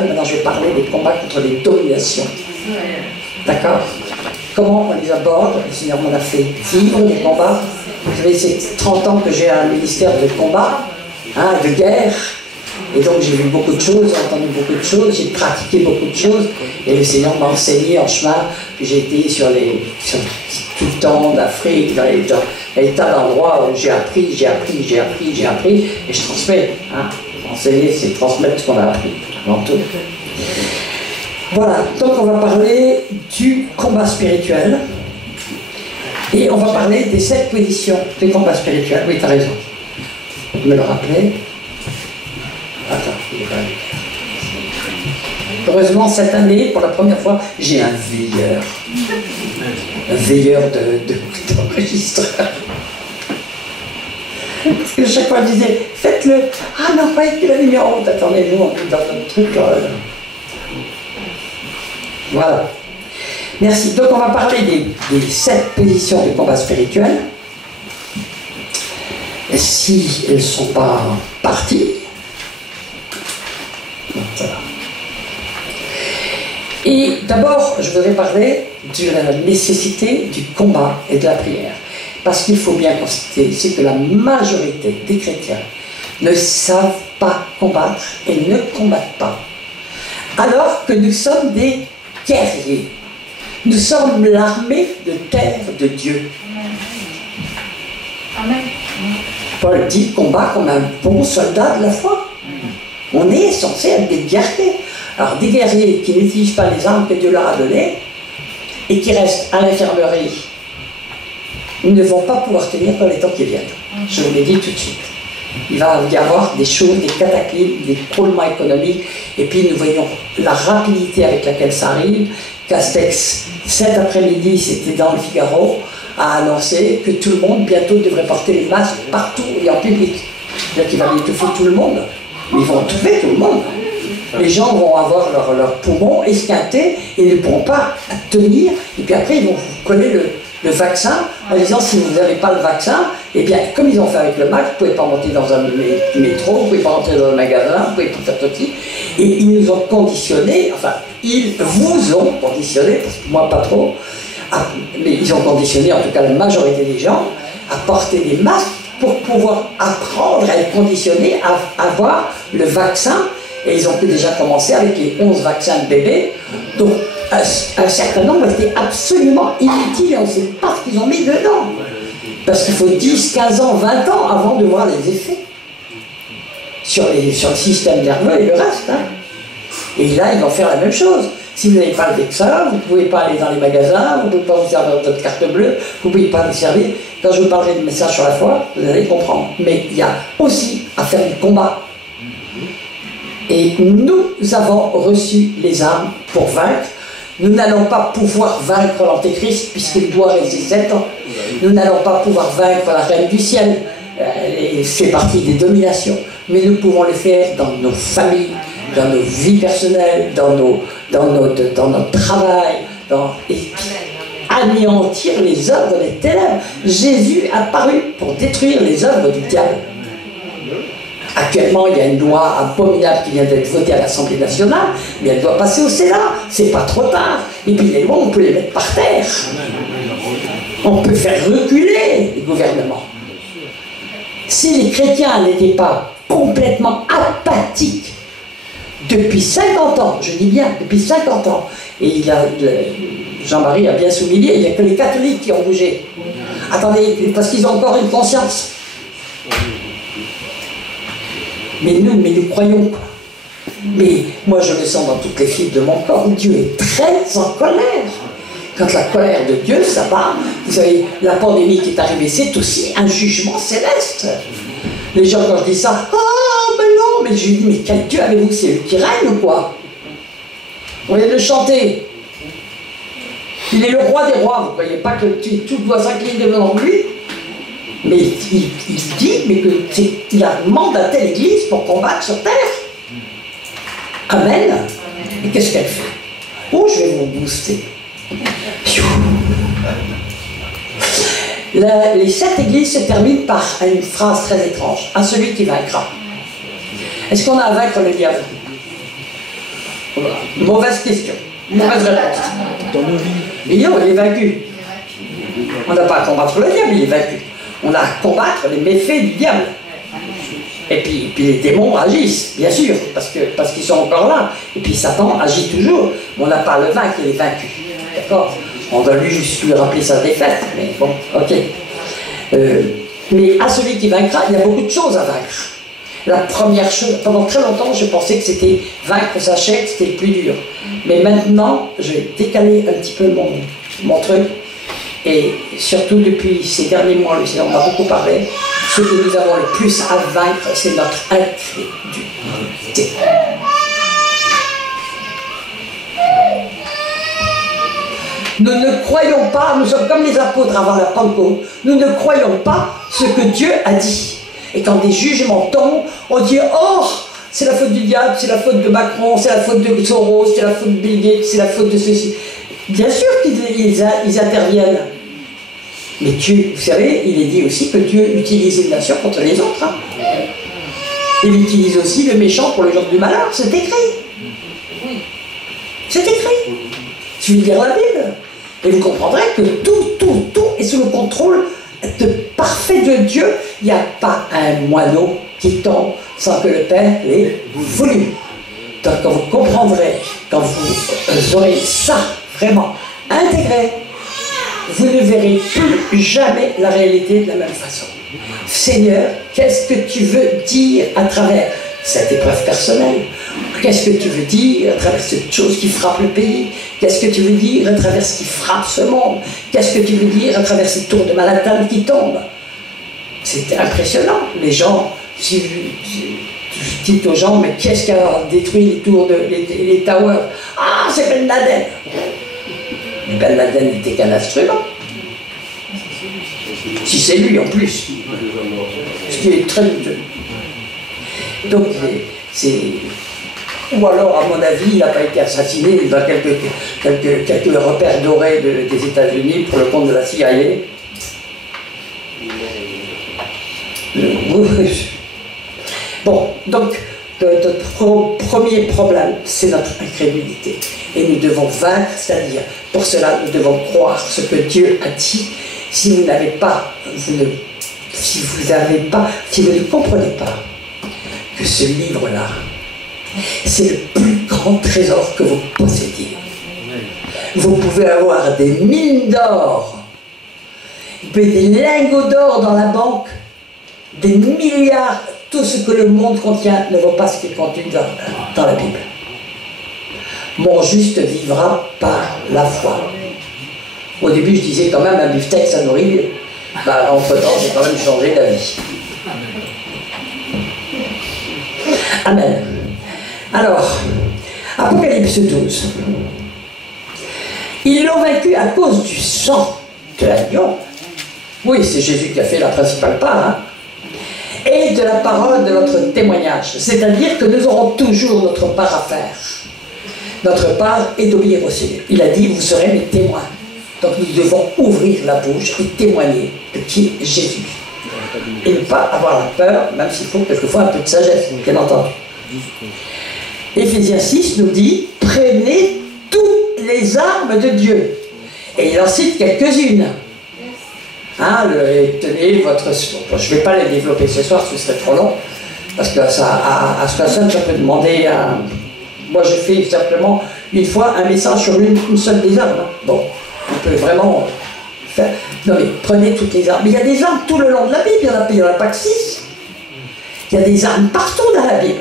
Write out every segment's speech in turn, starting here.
spirituel. Maintenant, je vais parler des combats contre les dominations. D'accord? Comment on les aborde? Le Seigneur m'en a fait vivre des combats. Vous savez, c'est 30 ans que j'ai un ministère de combat, hein, de guerre. Et donc j'ai vu beaucoup de choses, j'ai entendu beaucoup de choses, j'ai pratiqué beaucoup de choses. Et le Seigneur m'a enseigné en chemin que j'ai été sur tout le temps d'Afrique, dans les tas d'endroits où j'ai appris. Et je transmets. Hein. Enseigner, c'est transmettre ce qu'on a appris, avant tout. Voilà, donc on va parler du combat spirituel. Et on va parler des 7 positions du combat spirituel. Oui, tu as raison. Vous me le rappelez. Attends, il est pas là. Heureusement, cette année, pour la première fois, j'ai un veilleur. Un veilleur d'enregistreur. Parce que chaque fois, je disais, faites-le. Ah non, pas écrit la numéro. Attendez, nous, on est dans notre truc. Voilà. Merci. Donc, on va parler des 7 positions du combat spirituel. Et si elles ne sont pas parties, voilà. Et d'abord, je voudrais parler de la nécessité du combat et de la prière. Parce qu'il faut bien constater, c'est que la majorité des chrétiens ne savent pas combattre et ne combattent pas. Alors que nous sommes des guerriers. Nous sommes l'armée de terre de Dieu. Amen. Paul dit combat comme un bon soldat de la foi. On est censé être des guerriers. Alors des guerriers qui n'utilisent pas les armes que Dieu leur a données et qui restent à l'infirmerie, ils ne vont pas pouvoir tenir dans les temps qui viennent. Je vous l'ai dit tout de suite. Il va y avoir des choses, des cataclysmes, des écroulements économiques, et puis nous voyons la rapidité avec laquelle ça arrive. Castex, cet après-midi, c'était dans le Figaro, a annoncé que tout le monde bientôt devrait porter les masques partout et en public. C'est-à-dire qu'il va étouffer tout le monde. Mais ils vont étouffer tout le monde. Les gens vont avoir leurs poumons esquintés et ne pourront pas tenir. Et puis après, ils vont vous coller le vaccin en disant si vous n'avez pas le vaccin, eh bien, comme ils ont fait avec le masque, vous ne pouvez pas monter dans un métro, vous ne pouvez pas rentrer dans un magasin, vous ne pouvez pas faire ceci. Et ils nous ont conditionnés, enfin, ils vous ont conditionnés, parce que moi pas trop, mais ils ont conditionné, en tout cas la majorité des gens, à porter des masques pour pouvoir apprendre à être conditionnés à avoir le vaccin. Et ils ont déjà commencé avec les 11 vaccins de bébés. Donc, un certain nombre étaient absolument inutiles et on ne sait pas ce qu'ils ont mis dedans. Parce qu'il faut 10, 15 ans, 20 ans avant de voir les effets sur le système nerveux et le reste. Hein. Et là, ils vont faire la même chose. Si vous n'avez pas le vaccin, vous ne pouvez pas aller dans les magasins, vous ne pouvez pas vous servir de votre carte bleue, vous ne pouvez pas vous servir. Quand je vous parlerai de message sur la foi, vous allez comprendre. Mais il y a aussi à faire du combat. Et nous avons reçu les armes pour vaincre. Nous n'allons pas pouvoir vaincre l'Antéchrist puisqu'il doit rester 7 ans. Nous n'allons pas pouvoir vaincre la Reine du Ciel. Elle fait partie des dominations. Mais nous pouvons le faire dans nos familles, dans nos vies personnelles, dans notre travail, et anéantir les œuvres des ténèbres. Jésus a apparu pour détruire les œuvres du diable. Actuellement, il y a une loi abominable qui vient d'être votée à l'Assemblée nationale, mais elle doit passer au Sénat. C'est pas trop tard. Et puis les lois, on peut les mettre par terre. On peut faire reculer les gouvernements. Si les chrétiens n'étaient pas complètement apathiques depuis 50 ans, je dis bien depuis 50 ans, et Jean-Marie a bien souligné, il n'y a que les catholiques qui ont bougé. Attendez, parce qu'ils ont encore une conscience. Mais nous croyons quoi. Mais moi je le sens dans toutes les fibres de mon corps, Dieu est très en colère. Quand la colère de Dieu, ça va. Vous savez, la pandémie qui est arrivée, c'est aussi un jugement céleste. Les gens quand je dis ça, ah mais non, mais je dis, mais quel Dieu avez-vous? C'est lui qui règne ou quoi? On vient de chanter. Il est le roi des rois, vous ne croyez pas que tout doit s'incliner devant lui? Mais il dit mais qu'il a mandaté l'Église pour combattre sur terre. Amen. Et qu'est-ce qu'elle fait? Oh, je vais vous booster. Les 7 églises se terminent par une phrase très étrange. À celui qui vaincra. Est-ce qu'on a à vaincre le diable? Mauvaise question. Mauvaise réponse. Dans nos vies. Million, il est vaincu. On n'a pas à combattre le diable, il est vaincu. On a à combattre les méfaits du diable. Et puis les démons agissent, bien sûr, parce qu'ils sont encore là. Et puis Satan agit toujours. Mais on n'a pas à le vaincre, il est vaincu. D'accord? On doit juste lui rappeler sa défaite. Mais bon, ok. Mais à celui qui vaincra, il y a beaucoup de choses à vaincre. La première chose, pendant très longtemps, je pensais que c'était vaincre sa chair, c'était le plus dur. Mais maintenant, je vais décaler un petit peu mon truc. Et surtout depuis ces derniers mois, le Seigneur m'a beaucoup parlé. Ce que nous avons le plus à vaincre, c'est notre incrédulité. Nous ne croyons pas, nous sommes comme les apôtres avant la Pentecôte, nous ne croyons pas ce que Dieu a dit. Et quand des jugements tombent, on dit « Oh, c'est la faute du diable, c'est la faute de Macron, c'est la faute de Soros, c'est la faute de Bill Gates, c'est la faute de ceci. » Bien sûr qu'ils interviennent. Mais Dieu, vous savez, il est dit aussi que Dieu utilise les nations contre les autres. Hein. Il utilise aussi le méchant pour le jour du malheur, c'est écrit. C'est écrit. Il suffit de lire la Bible. Et vous comprendrez que tout est sous le contrôle parfait de Dieu. Il n'y a pas un moineau qui tombe sans que le Père l'ait voulu. Donc quand vous comprendrez, quand vous aurez ça vraiment intégré, vous ne verrez plus jamais la réalité de la même façon. Seigneur, qu'est-ce que tu veux dire à travers cette épreuve personnelle? Qu'est-ce que tu veux dire à travers cette chose qui frappe le pays? Qu'est-ce que tu veux dire à travers ce qui frappe ce monde? Qu'est-ce que tu veux dire à travers ces tours de Manhattan qui tombent? C'est impressionnant. Les gens, si vous dites aux gens, mais qu'est-ce qui a détruit les tours, les towers? Ah, c'est Ben Laden. Mais Ben Laden n'était qu'un instrument. Si c'est lui en plus. Ce qui est très... Donc, c'est... Ou alors, à mon avis, il n'a pas été assassiné dans quelques repères dorés des États-Unis pour le compte de la CIA. Bon, donc, notre premier problème, c'est notre incrédulité. Et nous devons vaincre, c'est-à-dire, pour cela, nous devons croire ce que Dieu a dit. Si vous n'avez pas, si vous ne comprenez pas que ce livre-là, c'est le plus grand trésor que vous possédiez. Vous pouvez avoir des mines d'or, des lingots d'or dans la banque, des milliards, tout ce que le monde contient ne vaut pas ce qui est contenu dans la Bible. Mon juste vivra par la foi. Au début, je disais quand même un beefsteak, ça nourrit mieux. Bah, entre-temps, j'ai quand même changé d'avis. Amen. Alors, Apocalypse 12. Ils l'ont vaincu à cause du sang de l'agneau. Oui, c'est Jésus qui a fait la principale part. Hein. Et de la parole de notre témoignage. C'est-à-dire que nous aurons toujours notre part à faire. Notre part est d'obéir au Seigneur. Il a dit, vous serez mes témoins. Donc nous devons ouvrir la bouche et témoigner de qui est Jésus. Et ne pas avoir la peur, même s'il faut quelquefois un peu de sagesse, bien entendu. Éphésiens 6 nous dit, prenez toutes les armes de Dieu. Et il en cite quelques-unes. Hein, tenez votre... Bon, je ne vais pas les développer ce soir, ce serait trop long, parce que ça, à ce personne, ça peut demander un... Moi, je fais simplement une fois un message sur une seule des armes. Bon, on peut vraiment faire... Non mais, prenez toutes les armes. Mais il y a des armes tout le long de la Bible, il n'y en a pas que 6. Il y a des armes partout dans la Bible.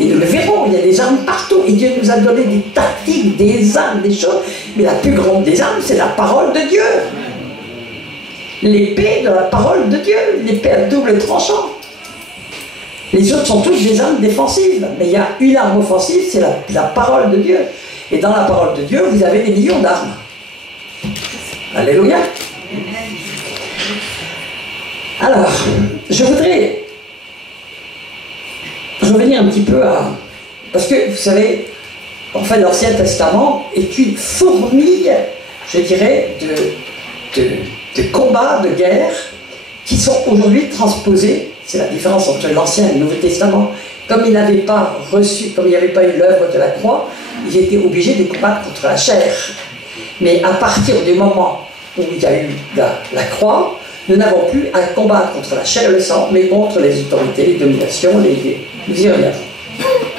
Et nous le verrons, il y a des armes partout. Et Dieu nous a donné des tactiques, des armes, des choses. Mais la plus grande des armes, c'est la parole de Dieu. L'épée de la parole de Dieu, l'épée à double tranchant. Les autres sont tous des armes défensives. Mais il y a une arme offensive, c'est la parole de Dieu. Et dans la parole de Dieu, vous avez des millions d'armes. Alléluia. Alors, je voudrais revenir un petit peu à... Parce que, vous savez, en fait, l'Ancien Testament est une fourmille, je dirais, de combats, de guerres, qui sont aujourd'hui transposés. C'est la différence entre l'Ancien et le Nouveau Testament. Comme il n'avait pas reçu, comme il n'y avait pas eu l'œuvre de la croix, ils étaient obligés de combattre contre la chair. Mais à partir du moment où il y a eu la croix, nous n'avons plus à combattre contre la chair et le sang, mais contre les autorités, les dominations, nous y reviendrons.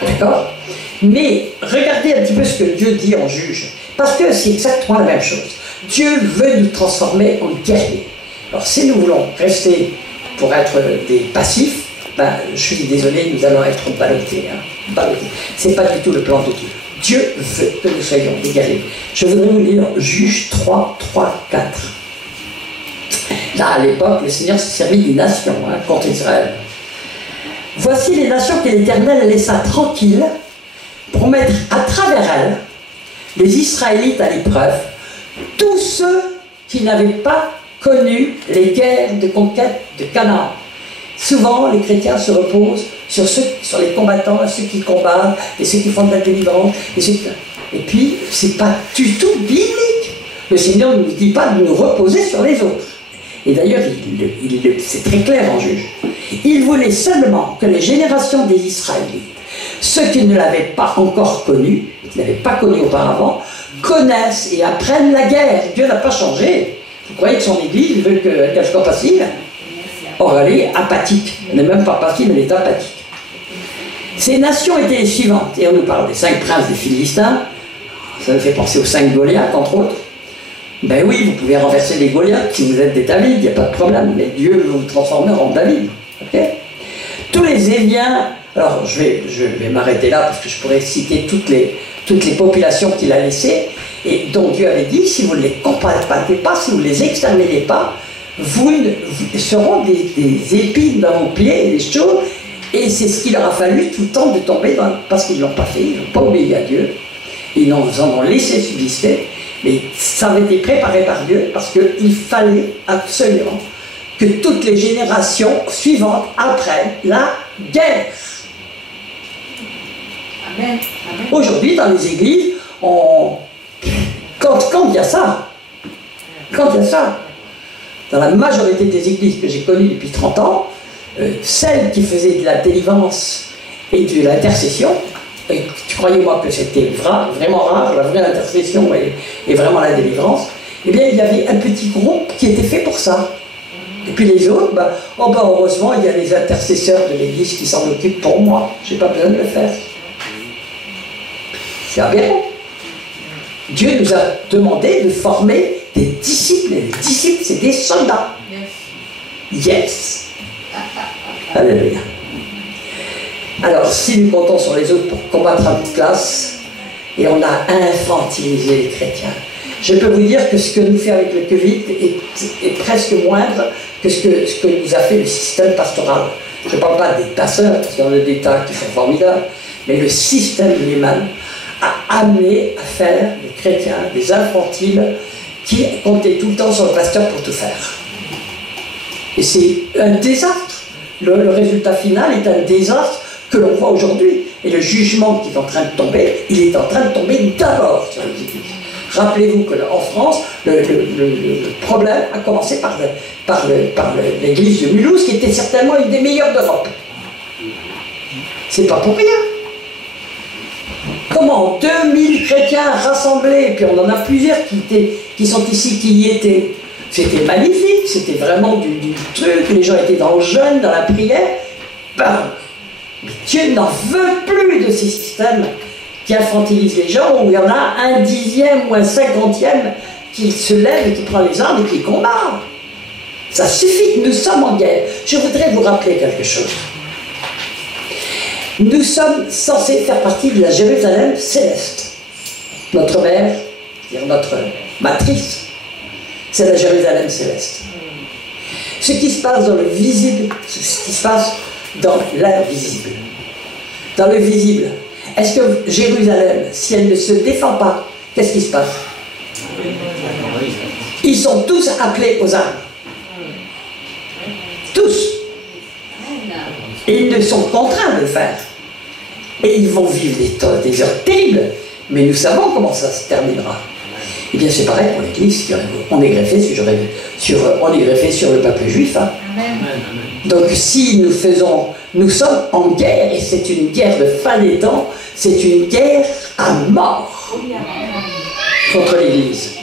D'accord? Mais regardez un petit peu ce que Dieu dit en juge, parce que c'est exactement la même chose. Dieu veut nous transformer en guerriers. Alors si nous voulons rester pour être des passifs, ben, je suis désolé, nous allons être ballottés. Hein, c'est pas du tout le plan de Dieu. Dieu veut que nous soyons des guerriers. Je voudrais vous lire Juge 3, 3, 4. Là, à l'époque, le Seigneur s'est servi des nations contre Israël. Voici les nations que l'Éternel laissa tranquilles pour mettre à travers elles les Israélites à l'épreuve, tous ceux qui n'avaient pas connu les guerres de conquête de Canaan. Souvent, les chrétiens se reposent sur les combattants, ceux qui combattent, et ceux qui font de la délivrance, et puis, c'est pas du tout biblique. Le Seigneur ne nous dit pas de nous reposer sur les autres. Et d'ailleurs, c'est très clair en juge. Il voulait seulement que les générations des Israélites, ceux qui ne l'avaient pas encore connu, qui n'avaient pas connu auparavant, connaissent et apprennent la guerre. Dieu n'a pas changé. Vous croyez que son Église veut qu'elle soit passive? Or, elle est apathique. Elle n'est même pas passive, elle est apathique. Ces nations étaient les suivantes. Et on nous parle des 5 princes des Philistins. Ça me fait penser aux 5 Goliaths, entre autres. Ben oui, vous pouvez renverser des Goliaths si vous êtes des David, il n'y a pas de problème. Mais Dieu veut vous transformer en David. Okay? Tous les Éliens. Alors, je vais m'arrêter là parce que je pourrais citer toutes les populations qu'il a laissées et dont Dieu avait dit, si vous ne les combattez pas, si vous ne les exterminez pas, vous seront des épines dans vos pieds, des choses, et c'est ce qu'il leur a fallu tout le temps de tomber parce qu'ils ne l'ont pas fait, ils n'ont pas obéi à Dieu, ils en ont laissé subsister, mais ça avait été préparé par Dieu parce qu'il fallait absolument que toutes les générations suivantes apprennent la guerre. Amen. Aujourd'hui, dans les églises, quand il y a ça, dans la majorité des églises que j'ai connues depuis 30 ans, celles qui faisaient de la délivrance et de l'intercession, et croyez-moi que c'était vraiment rare, la vraie intercession et vraiment la délivrance, eh bien il y avait un petit groupe qui était fait pour ça. Et puis les autres, heureusement, il y a les intercesseurs de l'église qui s'en occupent pour moi, je n'ai pas besoin de le faire. C'est aberrant. Dieu nous a demandé de former des disciples. Et les disciples, c'est des soldats. Yes. Alléluia. Alors, si nous comptons sur les autres pour combattre à notre place, et on a infantilisé les chrétiens, je peux vous dire que ce que nous fait avec le Covid est presque moindre que ce que nous a fait le système pastoral. Je ne parle pas des pasteurs, parce qu'il y en a des tas qui sont formidables, mais le système lui-même a amené à faire des chrétiens, des infantiles, qui comptaient tout le temps sur le pasteur pour tout faire. Et c'est un désastre. Le résultat final est un désastre que l'on voit aujourd'hui. Et le jugement qui est en train de tomber, il est en train de tomber d'abord sur les églises. Rappelez-vous qu'en France, le problème a commencé par l'église de Mulhouse, qui était certainement une des meilleures d'Europe. C'est pas pour rien. Comment 2000 chrétiens rassemblés, et puis on en a plusieurs qui sont ici, qui y étaient. C'était magnifique, c'était vraiment du truc, les gens étaient dans le jeûne, dans la prière. Ben, Dieu n'en veut plus de ces systèmes qui infantilisent les gens, où il y en a un 10e ou un 50e qui se lève et qui prend les armes et qui combat. Ça suffit, nous sommes en guerre. Je voudrais vous rappeler quelque chose. Nous sommes censés faire partie de la Jérusalem céleste. Notre mère, c'est-à-dire notre matrice, c'est la Jérusalem céleste. Ce qui se passe dans le visible, c'est ce qui se passe dans l'invisible. Dans le visible, est-ce que Jérusalem, si elle ne se défend pas, qu'est-ce qui se passe? Ils sont tous appelés aux armes. Tous. Et ils ne sont contraints de le faire. Et ils vont vivre des heures terribles. Mais nous savons comment ça se terminera. Eh bien, c'est pareil pour l'Église. On est greffé sur le peuple juif. Hein. Donc, si nous sommes en guerre, et c'est une guerre de fin des temps, c'est une guerre à mort contre l'Église.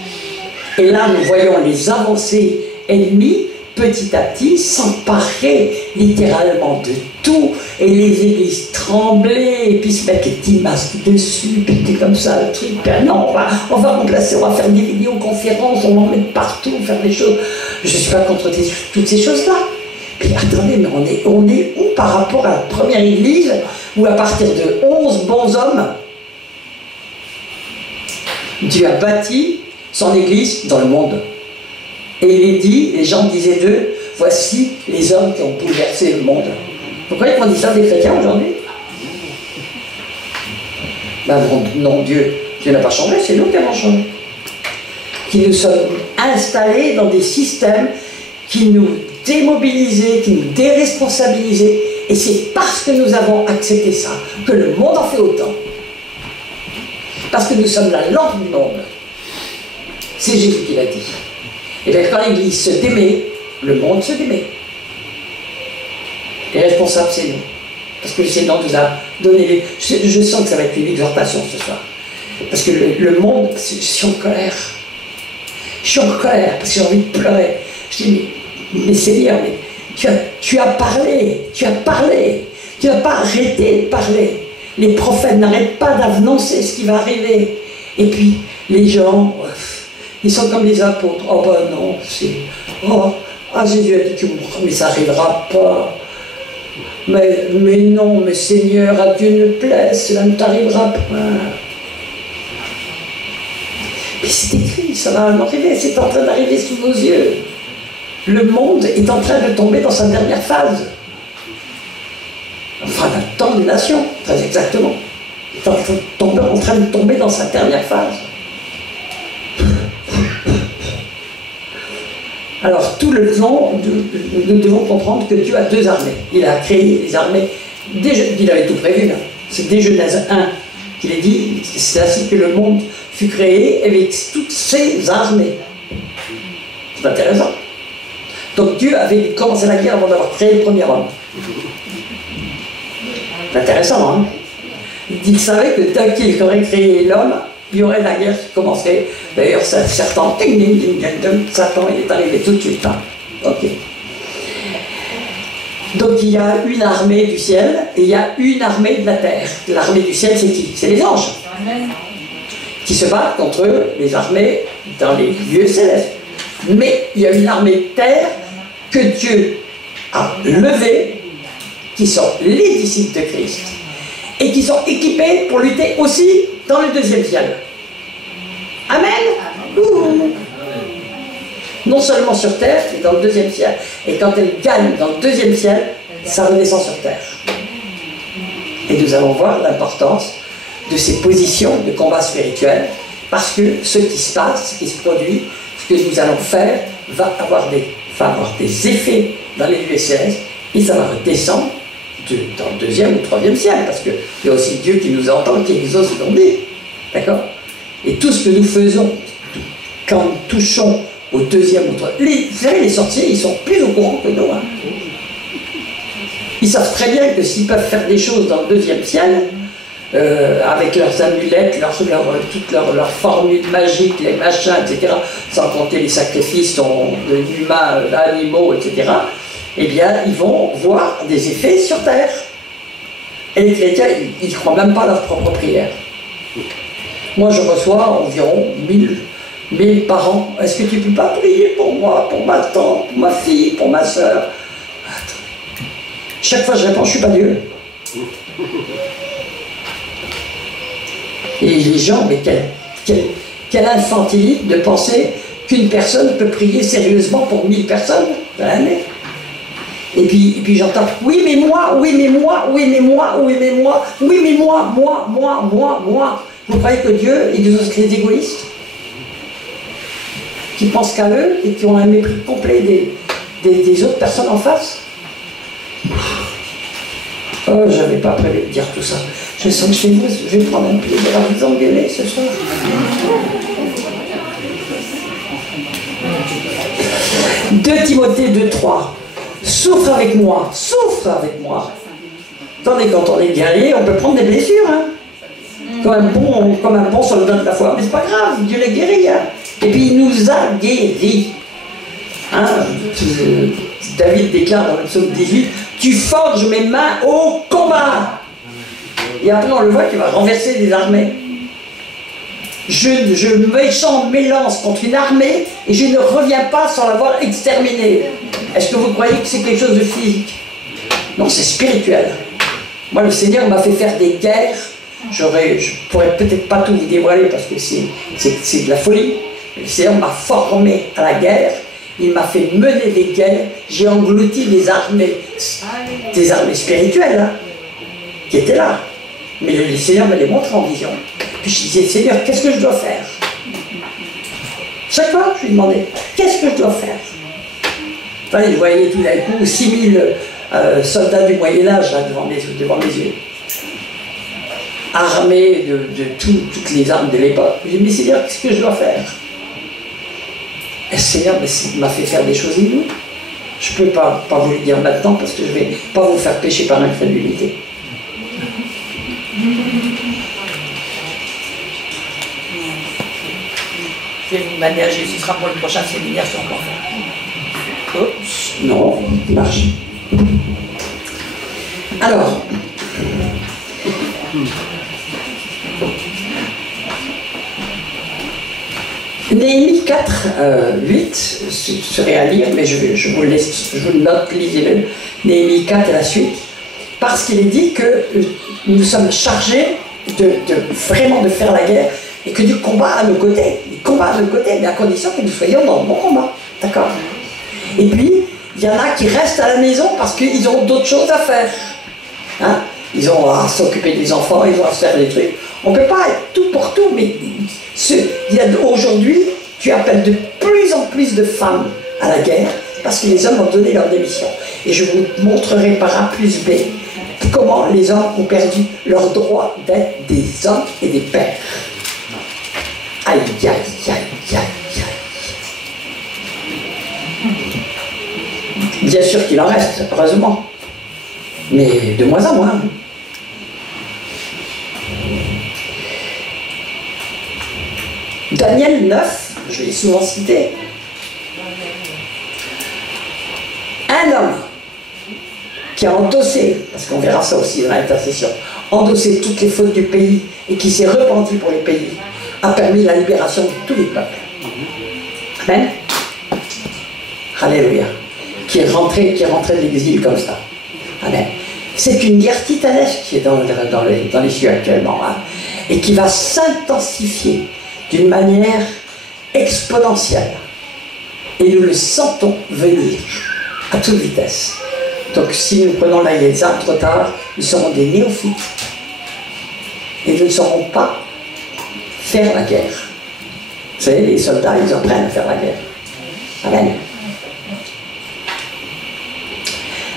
Et là, nous voyons les avancées ennemies, petit à petit, s'emparer littéralement de tout, et les églises trembler, et puis se mettre les petits masques dessus, puis c'est comme ça, le truc, ben non, on va remplacer, on va faire des vidéoconférences, on va en mettre partout, faire des choses. Je ne suis pas contre toutes ces choses-là. Puis attendez, mais on est où par rapport à la première église, où à partir de 11 bons hommes, Dieu a bâti son église dans le monde. Et il est dit, les gens disaient d'eux, voici les hommes qui ont bouleversé le monde. Vous croyez qu'on dit ça des chrétiens aujourd'hui? Ben non, Dieu n'a pas changé, c'est nous qui avons changé. Qui nous sommes installés dans des systèmes qui nous démobilisaient, qui nous déresponsabilisaient. Et c'est parce que nous avons accepté ça que le monde en fait autant. Parce que nous sommes la lampe du monde. C'est Jésus qui l'a dit. Et bien quand l'Église se démet, le monde se démet. Les responsables, c'est nous. Parce que le Seigneur nous a donné les... Je sens que ça va être une exhortation ce soir. Parce que le monde, je suis en colère. Je suis en colère parce que j'ai envie de pleurer. Je dis, mais Seigneur, mais tu as parlé, tu n'as pas arrêté de parler. Les prophètes n'arrêtent pas d'annoncer ce qui va arriver. Et puis, les gens, ils sont comme les apôtres. Oh ben non, c'est... Oh, Jésus a dit que mais ça n'arrivera pas. Mais non, mais Seigneur, à Dieu ne plaise, cela ne t'arrivera pas. Mais c'est écrit, ça va en arriver, c'est en train d'arriver sous nos yeux. Le monde est en train de tomber dans sa dernière phase. Enfin, le temps des nations, très exactement. Il est en train de tomber dans sa dernière phase. Alors, tout le temps, nous devons comprendre que Dieu a deux armées. Il a créé les armées, il avait tout prévu. Hein. C'est dès Genèse 1 qu'il est dit, c'est ainsi que le monde fut créé avec toutes ses armées. C'est intéressant. Donc Dieu avait commencé la guerre avant d'avoir créé le premier homme. C'est intéressant, hein? Il savait que dès qu'il aurait créé l'homme, il y aurait la guerre qui commencerait. D'ailleurs, Satan, Satan, il est arrivé tout de suite. Hein. Ok. Donc il y a une armée du ciel et il y a une armée de la terre. L'armée du ciel, c'est qui? C'est les anges. Qui se battent contre les armées dans les lieux célestes. Mais il y a une armée de terre que Dieu a levée, qui sont les disciples de Christ, et qui sont équipés pour lutter aussi dans le deuxième ciel. Amen. Ouh. Non seulement sur terre, mais dans le deuxième ciel. Et quand elle gagne dans le deuxième ciel, ça redescend sur terre. Et nous allons voir l'importance de ces positions de combat spirituel, parce que ce qui se passe, ce qui se produit, ce que nous allons faire, va avoir des effets dans les lieux célestes, et ça va redescendre dans le deuxième ou troisième ciel, parce qu'il y a aussi Dieu qui nous entend, qui exauce ce qu'on dit. D'accord? Et tout ce que nous faisons, quand nous touchons au deuxième ou troisième... Vous savez, les sorciers, ils sont plus au courant que nous. Hein. Ils savent très bien que s'ils peuvent faire des choses dans le deuxième ciel, avec leurs amulettes, toutes leurs formules magiques, les machins, etc., sans compter les sacrifices d'humains, d'animaux, etc., eh bien, ils vont voir des effets sur terre. Et les chrétiens, ils ne croient même pas à leur propre prière. Moi, je reçois environ 1000 par an. Est-ce que tu ne peux pas prier pour moi, pour ma tante, pour ma fille, pour ma soeur? Chaque fois, je réponds, je ne suis pas Dieu. Et les gens, mais quel infantilisme de penser qu'une personne peut prier sérieusement pour 1000 personnes dans l'année. Et puis j'entends, oui mais moi, oui mais moi, oui mais moi, oui mais moi, oui mais moi. Vous croyez que Dieu exauce les égoïstes? Qui pensent qu'à eux et qui ont un mépris complet des autres personnes en face? Oh, j'avais pas prévu de dire tout ça. Je sens que chez vous, je vais prendre un plaisir à vous engueuler ce soir. 2 Timothée 2,3. Souffre avec moi, souffre avec moi. Attendez, quand on est guerrier, on peut prendre des blessures. Hein. comme un bon soldat de la foi. Mais c'est pas grave, Dieu l'a guéri. Hein. Et puis il nous a guéris. Hein? David déclare dans le psaume 18, « Tu forges mes mains au combat !» Et après on le voit qu'il va renverser des armées. Je m'élance contre une armée et je ne reviens pas sans l'avoir exterminée. Est-ce que vous croyez que c'est quelque chose de physique? Non, c'est spirituel. Moi, le Seigneur m'a fait faire des guerres. Je pourrais peut-être pas tout vous dévoiler parce que c'est de la folie. Le Seigneur m'a formé à la guerre. Il m'a fait mener des guerres. J'ai englouti des armées spirituelles hein, qui étaient là. Mais le Seigneur me les montre en vision. Puis je disais, Seigneur, qu'est-ce que je dois faire? Chaque fois, je lui demandais, qu'est-ce que je dois faire? Enfin, je voyais tout d'un coup 6000 soldats du Moyen-Âge devant mes yeux. Armés de toutes les armes de l'époque. Je dis, mais Seigneur, qu'est-ce que je dois faire? Et le Seigneur m'a fait faire des choses inouïes. Je ne peux pas vous le dire maintenant parce que je ne vais pas vous faire pécher par l'incrédulité. Je vais vous manager, ce sera pour le prochain séminaire sur l'enfant. Oups, non, il marche. Alors, Néhémie 4, 8, serait à lire, mais je vous le laisse, je vous le note, lisez-le. Néhémie 4 et la suite, parce qu'il est dit que nous sommes chargés vraiment de faire la guerre et que du combat à nos côtés, mais à condition que nous soyons dans le bon combat, d'accord? Et puis, il y en a qui restent à la maison parce qu'ils ont d'autres choses à faire. Hein? Ils ont à s'occuper des enfants, ils ont à faire des trucs. On ne peut pas être tout pour tout, mais aujourd'hui, tu appelles de plus en plus de femmes à la guerre parce que les hommes ont donné leur démission. Et je vous montrerai par A plus B comment les hommes ont perdu leur droit d'être des hommes et des pères. Aïe, aïe, aïe, aïe, aïe. Bien sûr qu'il en reste, heureusement. Mais de moins en moins. Daniel 9, je l'ai souvent cité. Un homme qui a endossé, parce qu'on verra ça aussi dans l'intercession, endossé toutes les fautes du pays et qui s'est repenti pour les pays, a permis la libération de tous les peuples. Amen. Alléluia. Qui est rentré de l'exil comme ça. Amen. C'est une guerre titanesque qui est dans les cieux actuellement, hein, et qui va s'intensifier d'une manière exponentielle. Et nous le sentons venir à toute vitesse. Donc si nous prenons la guerre trop tard, nous serons des néophytes. Et nous ne saurons pas faire la guerre. Vous savez, les soldats, ils apprennent à faire la guerre. Amen.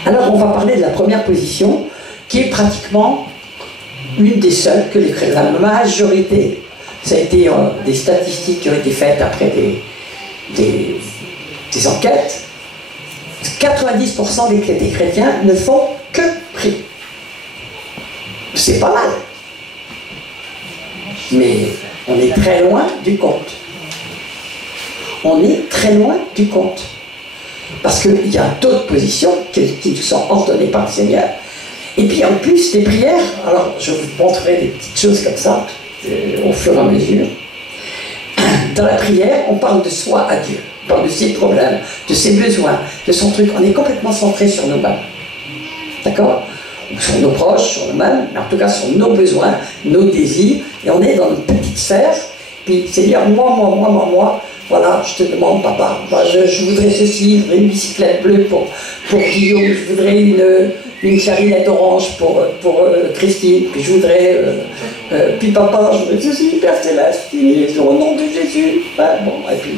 Alors on va parler de la première position, qui est pratiquement une des seules que la majorité, ça a été des statistiques qui ont été faites après des enquêtes, 90% des chrétiens ne font que prier. C'est pas mal. Mais on est très loin du compte. On est très loin du compte. Parce qu'il y a d'autres positions qui nous sont ordonnées par le Seigneur. Et puis en plus, des prières, alors je vous montrerai des petites choses comme ça, au fur et à mesure. Dans la prière, on parle de soi à Dieu. On parle de ses problèmes, de ses besoins, de son truc. On est complètement centré sur nous-mêmes. D'accord? Sur nos proches, sur nous-mêmes, mais en tout cas sur nos besoins, nos désirs. Et on est dans une petite sphère. Puis Seigneur, moi, voilà, je te demande, papa, je voudrais ceci, je voudrais une bicyclette bleue pour Guillaume, je voudrais une charinette orange pour Christine, puis je voudrais, puis papa, je voudrais ceci, Père Céleste, au nom de Jésus. Ouais, bon, et puis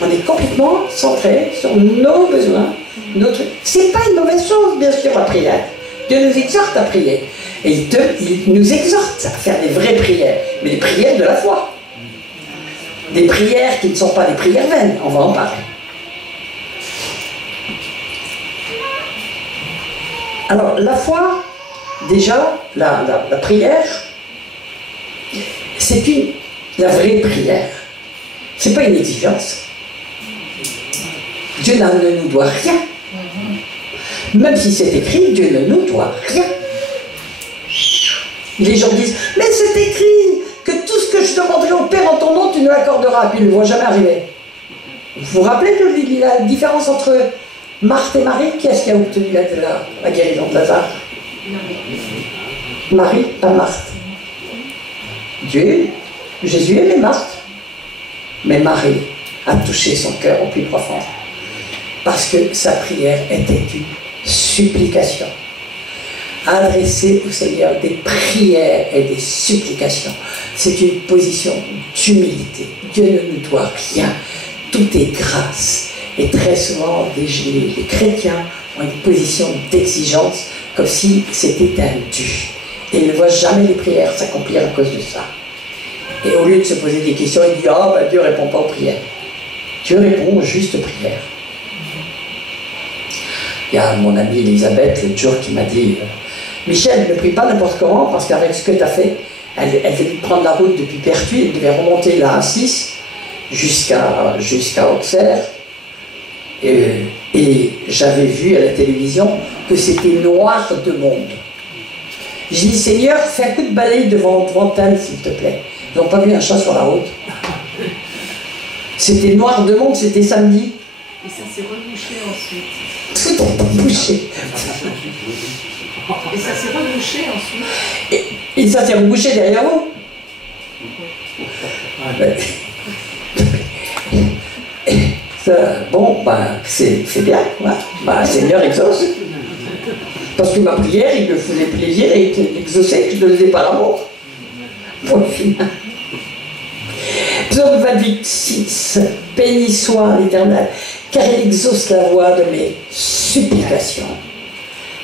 on est complètement centré sur nos besoins, nos trucs. C'est pas une mauvaise chose, bien sûr, la prière. Dieu nous exhorte à prier. Et il nous exhorte à faire des vraies prières, mais des prières de la foi. Des prières qui ne sont pas des prières vaines, on va en parler. Alors, la foi, déjà, la prière, C'est la vraie prière. C'est pas une exigence. Dieu ne nous doit rien. Même si c'est écrit, Dieu ne nous doit rien. Les gens disent, mais c'est écrit que tout ce que je demanderai au Père en ton nom, tu nous l'accorderas. Puis ils ne le voient jamais arriver. Vous vous rappelez de la différence entre Marthe et Marie? Qui est-ce qui a obtenu la guérison de Lazare? Marie, pas Marthe. Jésus aimait Marthe. Mais Marie a touché son cœur au plus profond. Parce que sa prière était une supplication. Adresser au Seigneur des prières et des supplications. C'est une position d'humilité. Dieu ne nous doit rien. Tout est grâce. Et très souvent, les chrétiens ont une position d'exigence, comme si c'était un dû. Et ils ne voient jamais les prières s'accomplir à cause de ça. Et au lieu de se poser des questions, il dit « Ah, ben Dieu ne répond pas aux prières. » Dieu répond aux justes prières. Il y a mon amie Elisabeth, l'autre jour, qui m'a dit « Michel, ne prie pas n'importe comment, parce qu'avec ce que tu as fait, elle devait prendre la route depuis Pertuis, elle devait remonter la A6 jusqu'à Auxerre. Et j'avais vu à la télévision que c'était noir de monde. J'ai dit, Seigneur, fais un coup de balai devant elle, s'il te plaît. Ils n'ont pas vu un chat sur la route. C'était noir de monde, c'était samedi. Et ça s'est rebouché ensuite. Tout a bouché. Et ça s'est rebouché ensuite. Et ça s'est rebouché derrière vous. Bon, ben, c'est bien. Hein. Ben, Seigneur exauce. Parce que ma prière, il me faisait plaisir et il exauçait que je le faisais par amour. Point final. Psaume 28, 6. Béni soit l'Éternel, car il exauce la voix de mes supplications.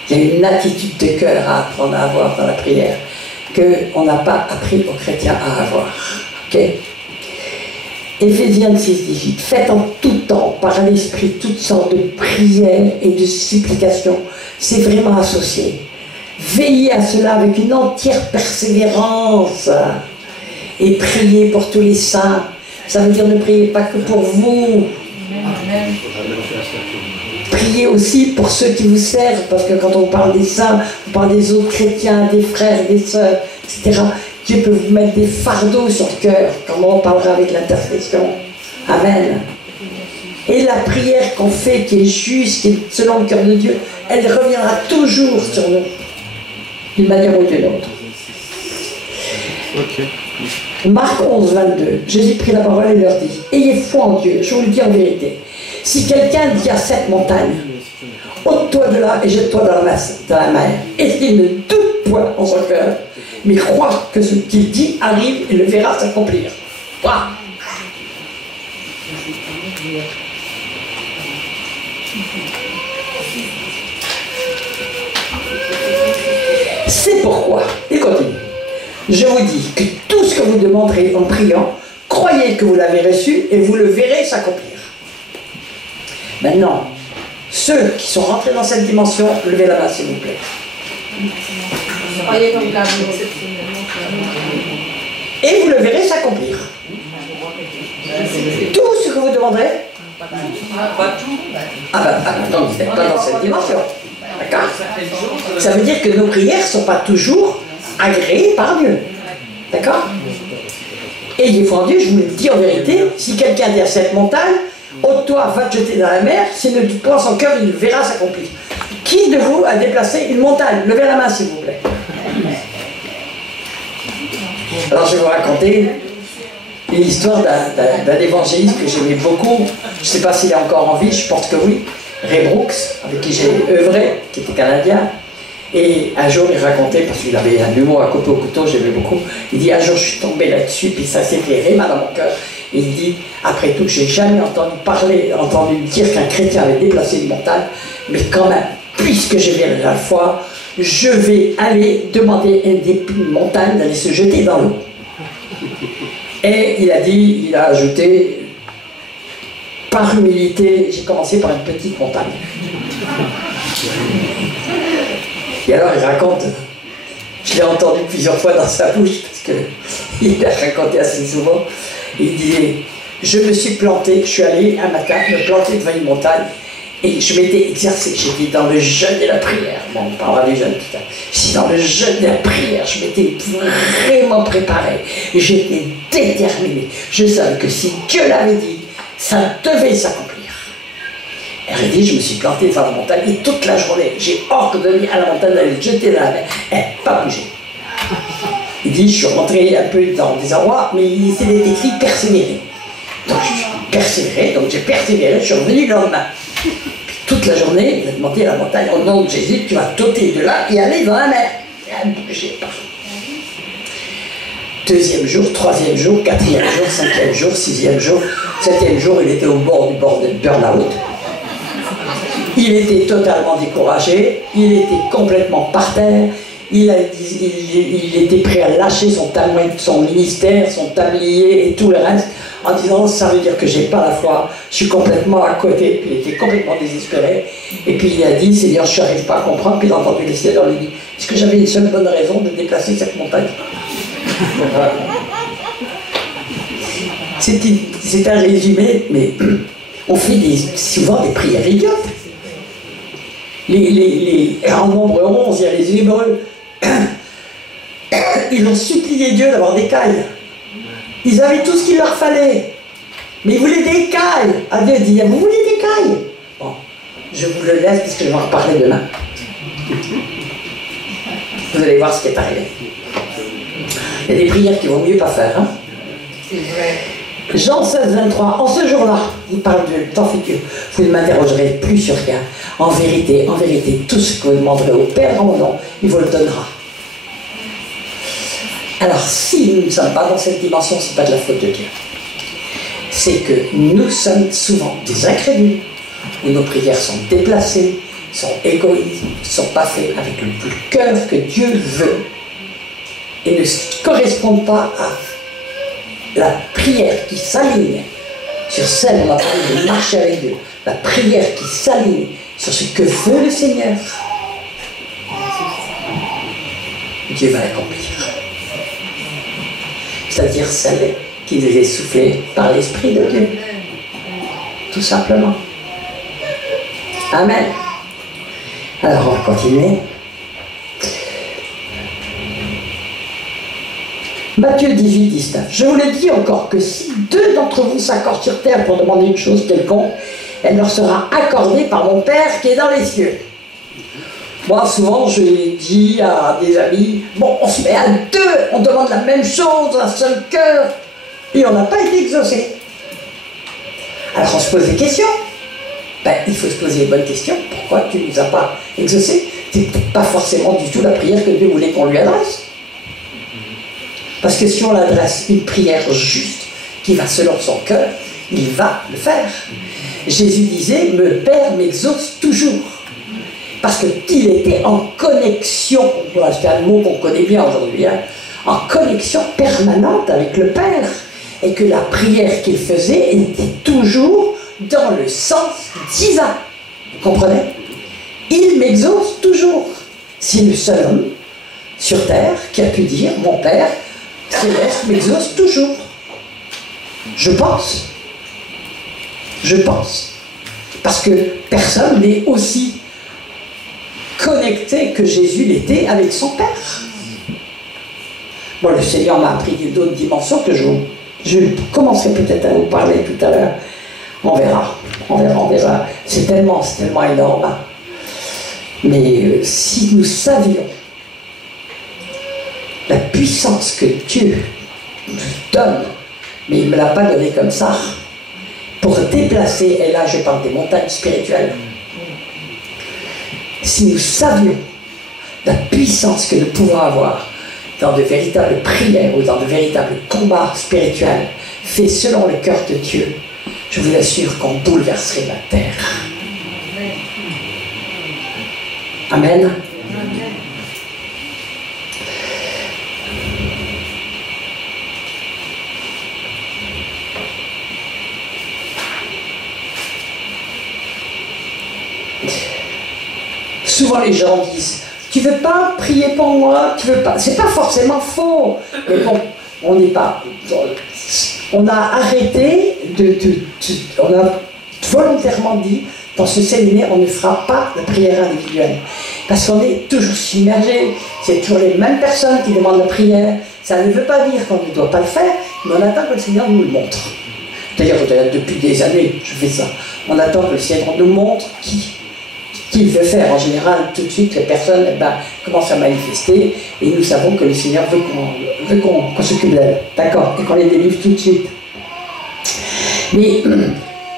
Il y a une attitude de cœur à apprendre à avoir dans la prière qu'on n'a pas appris aux chrétiens à avoir. Ok? Éphésiens 6, 18. Faites en tout temps, par l'Esprit, toutes sortes de prières et de supplications. C'est vraiment associé. Veillez à cela avec une entière persévérance. Et priez pour tous les saints. Ça veut dire ne priez pas que pour vous. Amen. Priez aussi pour ceux qui vous servent, parce que quand on parle des saints, on parle des autres chrétiens, des frères, des sœurs, etc. Dieu peut vous mettre des fardeaux sur le cœur, comme on parlera avec l'intercession. Amen. Et la prière qu'on fait, qui est juste, qui est selon le cœur de Dieu, elle reviendra toujours sur nous, d'une manière ou d'une autre. Ok. Marc 11, 22. Jésus prit la parole et leur dit, ayez foi en Dieu, je vous le dis en vérité. Si quelqu'un dit à cette montagne, ôte-toi de là et jette-toi dans la mer, et qu'il ne doute point en son cœur, mais croit que ce qu'il dit arrive et le verra s'accomplir. Waouh! C'est pourquoi, et continue, je vous dis que tout ce que vous demanderez en priant, croyez que vous l'avez reçu et vous le verrez s'accomplir. Maintenant, ceux qui sont rentrés dans cette dimension, levez la main s'il vous plaît. Croyez donc la Et vous le verrez s'accomplir. Tout ce que vous demanderez. Pas tout. Donc vous n'êtes pas dans cette dimension. D'accord? Ça veut dire que nos prières ne sont pas toujours agréées par Dieu. D'accord? Et il est fort en Dieu, je vous le dis en vérité, si quelqu'un dit à cette montagne, ôte-toi, va te jeter dans la mer, s'il ne doute pas en son cœur, il verra s'accomplir. Qui de vous a déplacé une montagne? Levez la main s'il vous plaît. Alors je vais vous raconter l'histoire d'un évangéliste que j'aimais beaucoup. Je ne sais pas s'il est encore en vie, je pense que oui. Ray Brooks, avec qui j'ai œuvré, qui était canadien. Et un jour il racontait, parce qu'il avait un humour à couper au couteau, j'aimais beaucoup. Il dit un jour je suis tombé là-dessus, puis ça s'est éclairé mal dans mon cœur. Et il dit, après tout, j'ai jamais entendu dire qu'un chrétien avait déplacé une montagne, mais quand même, puisque je viens de la foi, je vais aller demander à une montagne d'aller se jeter dans l'eau. Et il a ajouté, par humilité, j'ai commencé par une petite montagne. Et alors il raconte, je Je l'ai entendu plusieurs fois dans sa bouche, parce qu'il l'a raconté assez souvent. Il disait, je me suis planté, je suis allé un matin me planter devant une montagne, et je m'étais exercé, j'étais dans le jeûne et la prière. Bon, on parlera des jeûnes tout à l'heure. J'étais dans le jeûne et la prière, je m'étais vraiment préparé, j'étais déterminé. Je savais que si Dieu l'avait dit, ça devait s'accomplir. Elle dit, je me suis planté devant la montagne, et toute la journée, j'ai ordonné à la montagne d'aller jeter dans la mer, elle n'a pas bougé. Il dit, je suis rentré un peu dans des endroits, mais il était écrit persévérer. Donc je suis persévéré, donc j'ai persévéré, je suis revenu le lendemain. Puis toute la journée, il a demandé à la montagne, au nom de Jésus, tu vas sauter de là et aller dans la mer. Elle n'a bougé pas. Deuxième jour, troisième jour, quatrième jour, cinquième jour, sixième jour, septième jour, il était au bord de burn-out. Il était totalement découragé, il était complètement par terre, il était prêt à lâcher son ministère, son tablier et tout le reste, en disant, ça veut dire que j'ai pas la foi, je suis complètement à côté. Puis il était complètement désespéré, et puis il a dit, Seigneur, je n'arrive pas à comprendre. Puis il a entendu le Seigneur lui dit, est-ce que j'avais une seule bonne raison de déplacer cette montagne? C'est un résumé, mais on fait souvent des prières idiotes. En nombre 11, il y a les Hébreux. Ils ont supplié Dieu d'avoir des cailles. Ils avaient tout ce qu'il leur fallait. Mais ils voulaient des cailles. Ah, Dieu dit, vous voulez des cailles? Bon, je vous le laisse parce que je vais en reparler demain. Vous allez voir ce qui est arrivé. Il y a des prières qu'il vaut mieux pas faire. Hein? C'est vrai. Jean 16, 23, en ce jour-là, il parle du temps futur, vous ne m'interrogerez plus sur rien. En vérité, tout ce que vous demanderez au Père en mon nom, il vous le donnera. Alors, si nous ne sommes pas dans cette dimension, ce n'est pas de la faute de Dieu. C'est que nous sommes souvent des incrédules, où nos prières sont déplacées, sont égoïstes, ne sont pas faites avec le cœur que Dieu veut, et ne correspondent pas à la prière qui s'aligne sur celle, on a parlé de marcher avec Dieu, la prière qui s'aligne sur ce que veut le Seigneur, Dieu va l'accomplir. C'est-à-dire celle qui nous est soufflée par l'Esprit de Dieu. Tout simplement. Amen. Alors on va continuer. Matthieu 18, 19. Je vous le dis encore que si deux d'entre vous s'accordent sur terre pour demander une chose quelconque, elle leur sera accordée par mon Père qui est dans les cieux. Moi, souvent, je dis à des amis, bon, on se met à deux, on demande la même chose, un seul cœur, et on n'a pas été exaucé. Alors on se pose des questions. Ben, il faut se poser les bonnes questions. Pourquoi tu ne nous as pas exaucés? C'est peut-être pas forcément du tout la prière que Dieu voulait qu'on lui adresse. Parce que si on l'adresse une prière juste, qui va selon son cœur, il va le faire. Jésus disait, le Père m'exauce toujours. Parce qu'il était en connexion, c'est un mot qu'on connaît bien aujourd'hui, hein, en connexion permanente avec le Père. Et que la prière qu'il faisait était toujours dans le sens divin. Vous comprenez? Il m'exauce toujours. C'est le seul homme sur terre qui a pu dire, mon Père Céleste m'exauce toujours. Je pense. Je pense. Parce que personne n'est aussi connecté que Jésus l'était avec son Père. Bon, le Seigneur m'a appris d'autres dimensions que je commencerai peut-être à vous parler tout à l'heure. On verra. C'est tellement énorme. Mais si nous savions la puissance que Dieu nous donne, mais il ne me l'a pas donné comme ça, pour déplacer, et là je parle des montagnes spirituelles, si nous savions la puissance que nous pouvons avoir dans de véritables prières ou dans de véritables combats spirituels faits selon le cœur de Dieu, je vous assure qu'on bouleverserait la terre. Amen. Souvent les gens disent, tu veux pas prier pour moi, tu veux pas. C'est pas forcément faux, mais bon, on n'est pas. On a arrêté on a volontairement dit, dans ce séminaire, on ne fera pas de prière individuelle. Parce qu'on est toujours submergé, c'est toujours les mêmes personnes qui demandent la prière. Ça ne veut pas dire qu'on ne doit pas le faire, mais on attend que le Seigneur nous le montre. D'ailleurs, depuis des années, je fais ça. On attend que le Seigneur nous montre qui il veut faire. En général, tout de suite, les personnes commencent à manifester et nous savons que le Seigneur veut qu'on s'occupe d'elles. D'accord? Et qu'on les délivre tout de suite. Mais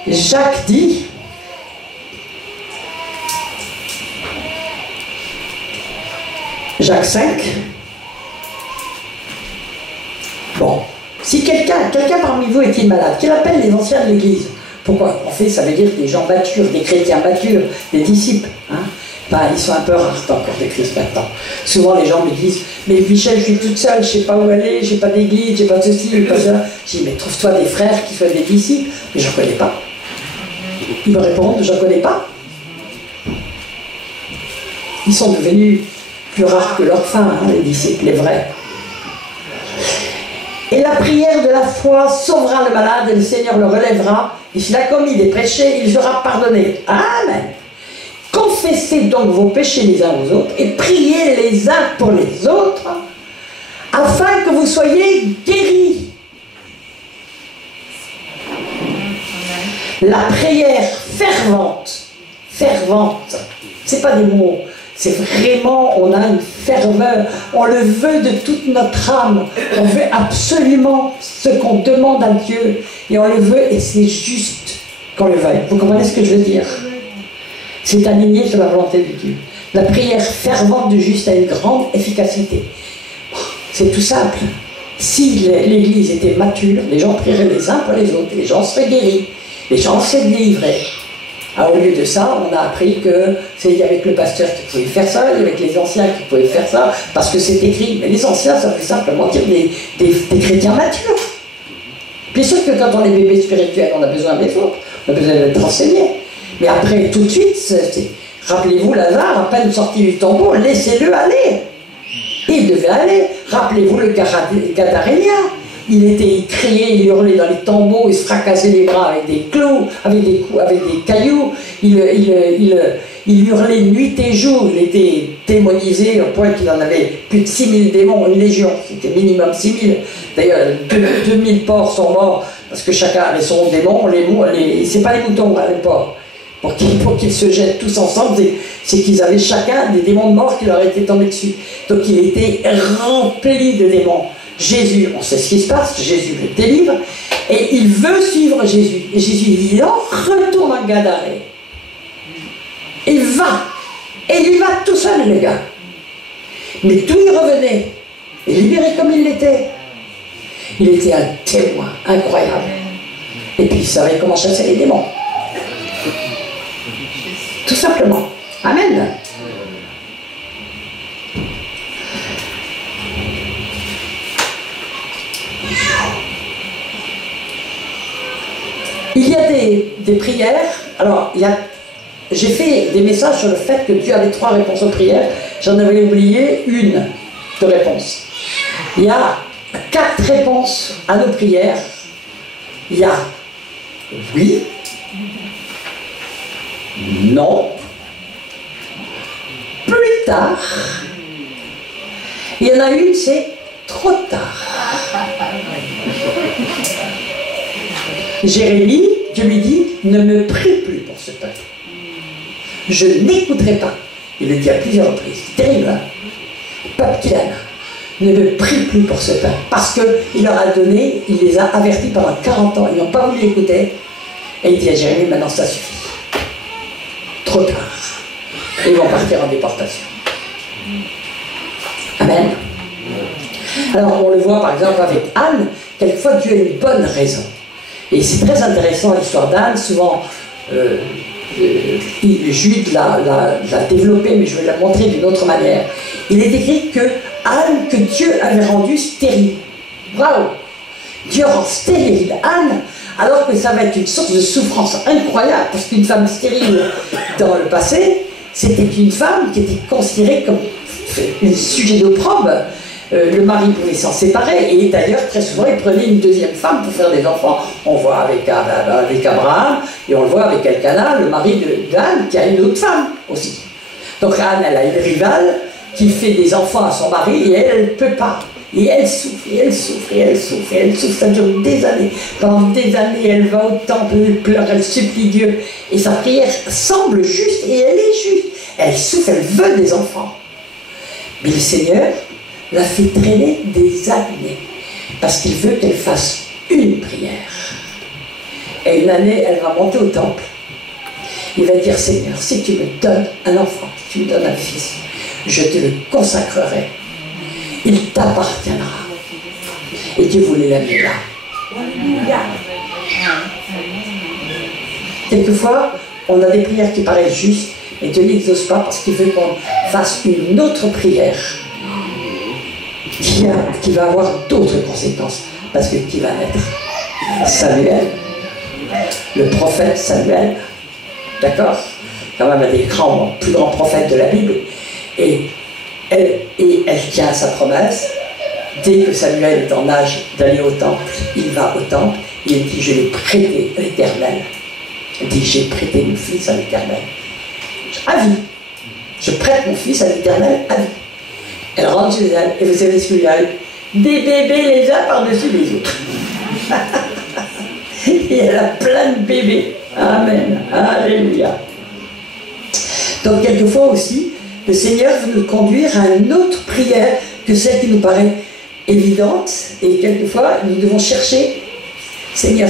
Jacques dit, Jacques 5, bon, si quelqu'un parmi vous est-il malade, qu'il appelle les anciens de l'Église. Pourquoi? En fait, ça veut dire des gens matures, des chrétiens matures, des disciples. Hein? Ils sont un peu rares encore de Christ maintenant. Souvent, les gens me disent, mais Michel, je suis toute seule, je ne sais pas où aller, je n'ai pas d'église, je n'ai pas ceci, je n'ai pas ça. Je dis, mais trouve-toi des frères qui soient des disciples. Mais je n'en connais pas. Ils me répondent, je n'en connais pas. Ils sont devenus plus rares que leur faim, hein, les disciples, les vrais. Et la prière de la foi sauvera le malade et le Seigneur le relèvera. Et s'il a commis des péchés, il sera pardonné. Amen. Confessez donc vos péchés les uns aux autres et priez les uns pour les autres afin que vous soyez guéris. La prière fervente, c'est pas des mots. C'est vraiment, on a une ferveur, on le veut de toute notre âme, on veut absolument ce qu'on demande à Dieu, et on le veut, et c'est juste qu'on le veuille. Vous comprenez ce que je veux dire? C'est aligné sur la volonté de Dieu. La prière fervente du juste a une grande efficacité. C'est tout simple. Si l'Église était mature, les gens prieraient les uns pour les autres, les gens seraient guéris, les gens seraient délivrés. Au lieu de ça, on a appris que c'est avec le pasteur qui pouvait faire ça, et avec les anciens qui pouvaient faire ça, parce que c'est écrit. Mais les anciens, ça veut simplement dire des chrétiens matures. Bien sûr que quand on est bébé spirituel, on a besoin des autres, on a besoin d'être enseigné. Mais après, tout de suite, rappelez-vous Lazare, à peine sorti du tombeau, laissez-le aller. Il devait aller. Rappelez-vous le Gadarénien. Il criait, il hurlait dans les tombeaux, il se fracassait les bras avec des clous, avec des cailloux, il hurlait nuit et jour, il était démonisé au point qu'il en avait plus de 6000 démons, une légion, c'était minimum 6000. D'ailleurs, 2000 porcs sont morts parce que chacun avait son démon, c'est pas les moutons, hein, les porcs. Pour qu'ils se jettent tous ensemble, c'est qu'ils avaient chacun des démons de mort qui leur étaient tombés dessus. Donc il était rempli de démons. Jésus, on sait ce qui se passe, Jésus le délivre, et il veut suivre Jésus. Et Jésus dit, non, retourne en Gadarée. Il va. Et il y va tout seul, les gars. Mais d'où il revenait, et libéré comme il l'était, il était un témoin incroyable. Et puis il savait comment chasser les démons. Tout simplement. Amen. Il y a des prières. Alors, j'ai fait des messages sur le fait que Dieu avait 3 réponses aux prières. J'en avais oublié une de réponse. Il y a 4 réponses à nos prières. Il y a oui, non, plus tard. Il y en a une, c'est trop tard. Jérémie, Dieu lui dit, ne me prie plus pour ce peuple. Je n'écouterai pas. Il le dit à plusieurs reprises. C'est terrible, hein? Peuple qu'il aime. Ne me prie plus pour ce peuple. Parce qu'il leur a donné, il les a avertis pendant 40 ans. Ils n'ont pas voulu l'écouter. Et il dit à Jérémie, maintenant ça suffit. Trop tard. Et ils vont partir en déportation. Amen. Alors on le voit par exemple avec Anne. Quelquefois Dieu a une bonne raison. Et c'est très intéressant l'histoire d'Anne, souvent Jude l'a développée, mais je vais la montrer d'une autre manière. Il est écrit que Anne, que Dieu avait rendue stérile. Waouh! Dieu rend stérile Anne, alors que ça va être une source de souffrance incroyable, parce qu'une femme stérile dans le passé, c'était une femme qui était considérée comme un sujet d'opprobre. Le mari pouvait s'en séparer, et d'ailleurs, très souvent, il prenait une deuxième femme pour faire des enfants. On voit avec Abraham, et on le voit avec Elkanah, le mari d'Anne, qui a une autre femme aussi. Donc Anne, elle a une rivale qui fait des enfants à son mari, et elle ne peut pas. Et elle souffre, et elle souffre, et elle souffre, et elle souffre, ça dure des années. Pendant des années, elle va au temple, elle pleure, elle supplie Dieu, et sa prière semble juste, et elle est juste. Elle souffre, elle veut des enfants. Mais le Seigneur l'a fait traîner des années, parce qu'il veut qu'elle fasse une prière. Et une année, elle va monter au temple. Il va dire, Seigneur, si tu me donnes un enfant, si tu me donnes un fils, je te le consacrerai. Il t'appartiendra. Et Dieu voulait l'amener là. Alléluia. Quelquefois, on a des prières qui paraissent justes, mais Dieu n'exauce pas parce qu'il veut qu'on fasse une autre prière qui va avoir d'autres conséquences. Parce que qui va naître? Samuel, le prophète Samuel, d'accord? Quand même un des plus grands prophètes de la Bible. Et elle tient sa promesse. Dès que Samuel est en âge d'aller au temple, il va au temple et il dit, je l'ai prêté à l'Éternel. Il dit, j'ai prêté mon fils à l'Éternel. À vie. Je prête mon fils à l'Éternel à vie. Elle rentre chez elle, et vous savez ce qu'il y a? Des bébés les uns par-dessus les autres. Et elle a plein de bébés. Amen. Alléluia. Donc quelquefois aussi, le Seigneur veut nous conduire à une autre prière que celle qui nous paraît évidente. Et quelquefois, nous devons chercher, Seigneur,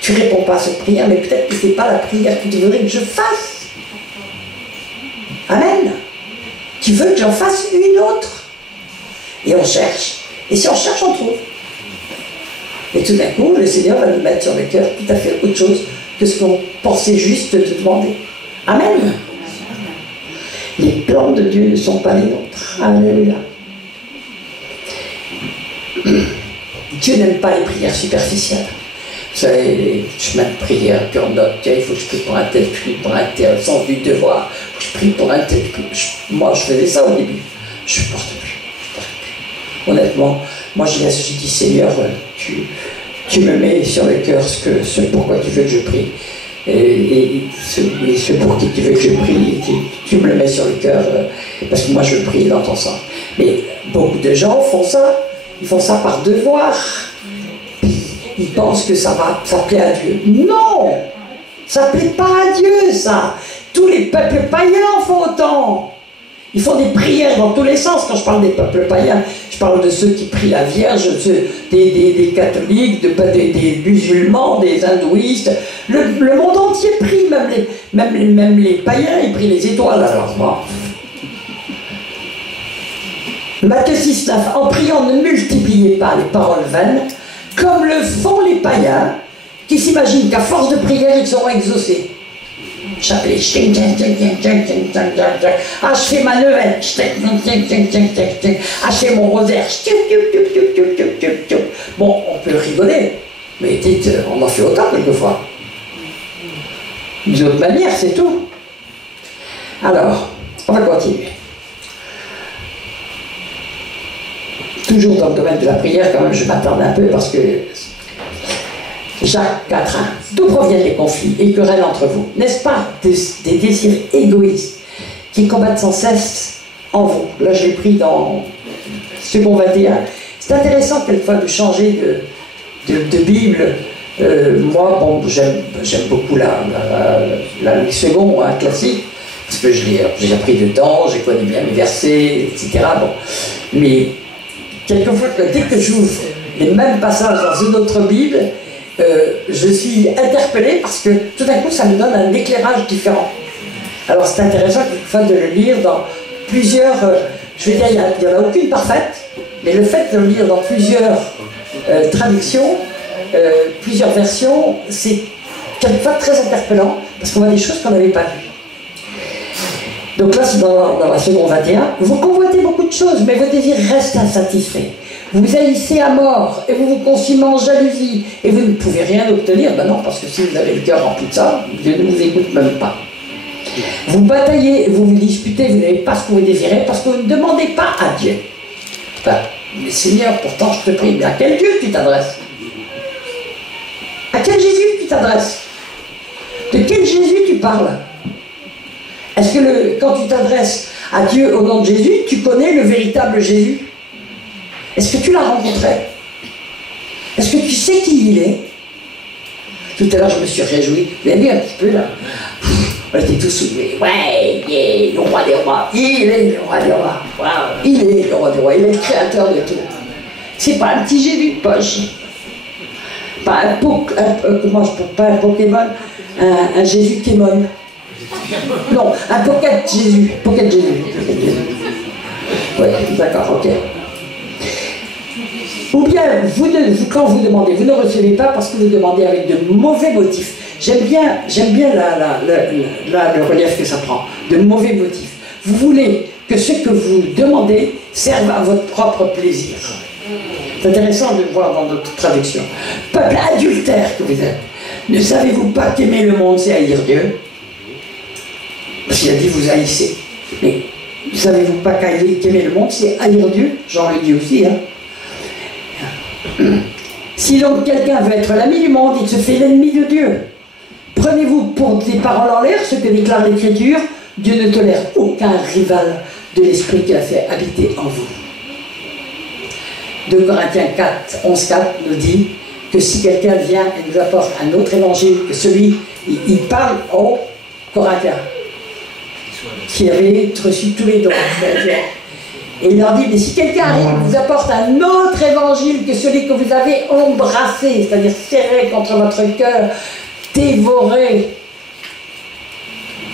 tu ne réponds pas à cette prière, mais peut-être que ce n'est pas la prière que tu voudrais que je fasse. Amen. Tu veux que j'en fasse une autre. Et on cherche. Et si on cherche, on trouve. Et tout d'un coup, le Seigneur va nous mettre sur le cœur tout à fait autre chose que ce qu'on pensait juste de demander. Amen. Les plans de Dieu ne sont pas les nôtres. Alléluia. Dieu n'aime pas les prières superficielles. Vous savez, les chemins de prière, puis on note, tiens, il faut que je prie pour un tel, je prie pour un tel, sans du devoir, je prie pour un tel. Moi, je faisais ça au début. Je ne porte plus. Honnêtement, moi, je dis, Seigneur, tu me mets sur le cœur ce pourquoi tu veux que je prie. Et ce pour qui tu veux que je prie, tu me le mets sur le cœur, parce que moi, je veux prier dans ton sens. Mais beaucoup de gens font ça. Ils font ça par devoir. Ils pensent que ça plaît à Dieu. Non! Ça ne plaît pas à Dieu, ça. Tous les peuples païens font autant. Ils font des prières dans tous les sens. Quand je parle des peuples païens, je parle de ceux qui prient la Vierge, des catholiques, des musulmans, des hindouistes. Le monde entier prie, même les païens, ils prient les étoiles. Alors, bon. Matthieu 6,9, en priant, ne multipliez pas les paroles vaines, comme le font les païens, qui s'imaginent qu'à force de prière, ils seront exaucés. Chapelet, ah, je fais ma neuvaine, ah, je fais mon rosaire, bon, on peut rigoler, mais dites, on en fait autant quelquefois. D'une autre manière, c'est tout. Alors, on va continuer. Toujours dans le domaine de la prière, quand même, je m'attarde un peu parce que Jacques 4.1. D'où proviennent les conflits et querelles entre vous? N'est-ce pas des désirs égoïstes qui combattent sans cesse en vous? Là, je l'ai pris dans Second 21. C'est intéressant quelquefois de changer de Bible. Moi, bon, j'aime beaucoup la Second, un classique, parce que j'ai appris dedans, j'ai connu bien mes versets, etc. Bon. Mais quelquefois, dès que j'ouvre les mêmes passages dans une autre Bible, je suis interpellé parce que tout d'un coup, ça me donne un éclairage différent. Alors c'est intéressant quelquefois de le lire dans plusieurs... je veux dire, il n'y en a aucune parfaite, mais le fait de le lire dans plusieurs traductions, plusieurs versions, c'est quelquefois très interpellant parce qu'on voit des choses qu'on n'avait pas vues. Donc là, c'est dans la Seconde 21. Vous convoitez beaucoup de choses, mais vos désirs restent insatisfaits. Vous haïssez à mort et vous vous consumez en jalousie et vous ne pouvez rien obtenir. Ben non, parce que si vous avez le cœur rempli de ça, Dieu ne vous écoute même pas. Vous bataillez, vous vous disputez, vous n'avez pas ce que vous désirez parce que vous ne demandez pas à Dieu. Enfin, mais Seigneur, pourtant je te prie, mais à quel Dieu tu t'adresses? À quel Jésus tu t'adresses? De quel Jésus tu parles? Est-ce que quand tu t'adresses à Dieu au nom de Jésus, tu connais le véritable Jésus? Est-ce que tu l'as rencontré? Est-ce que tu sais qui il est? Tout à l'heure, je me suis réjoui. Vous avez vu un petit peu là? On était tous soulevés. Ouais, il est le roi des rois. Il est le roi des rois. Wow. Il est le roi des rois. Il est le créateur de tout. C'est pas un petit Jésus de poche. Pas un Pokémon, un Jésus Kémon. Non, un Pocket Jésus. Pocket Jésus. Oui, d'accord, ok. Ou bien, quand vous demandez, vous ne recevez pas parce que vous demandez avec de mauvais motifs. J'aime bien le relief que ça prend, de mauvais motifs. Vous voulez que ce que vous demandez serve à votre propre plaisir. C'est intéressant de le voir dans notre traduction. Peuple adultère que vous êtes, ne savez-vous pas qu'aimer le monde, c'est haïr Dieu? Parce qu'il a dit vous haïssez. Mais ne savez-vous pas qu'aimer le monde, c'est haïr Dieu? Jean le dit aussi, hein. Si donc quelqu'un veut être l'ami du monde, il se fait l'ennemi de Dieu. Prenez-vous pour des paroles en l'air ce que déclare l'Écriture. Dieu ne tolère aucun rival de l'esprit qu'il a fait habiter en vous. 2 Corinthiens 4, 11, 4 nous dit que si quelqu'un vient et nous apporte un autre évangile que celui, il parle aux Corinthiens qui avaient reçu tous les dons. Et il leur dit, mais si quelqu'un arrive et vous apporte un autre évangile que celui que vous avez embrassé, c'est-à-dire serré contre votre cœur, dévoré,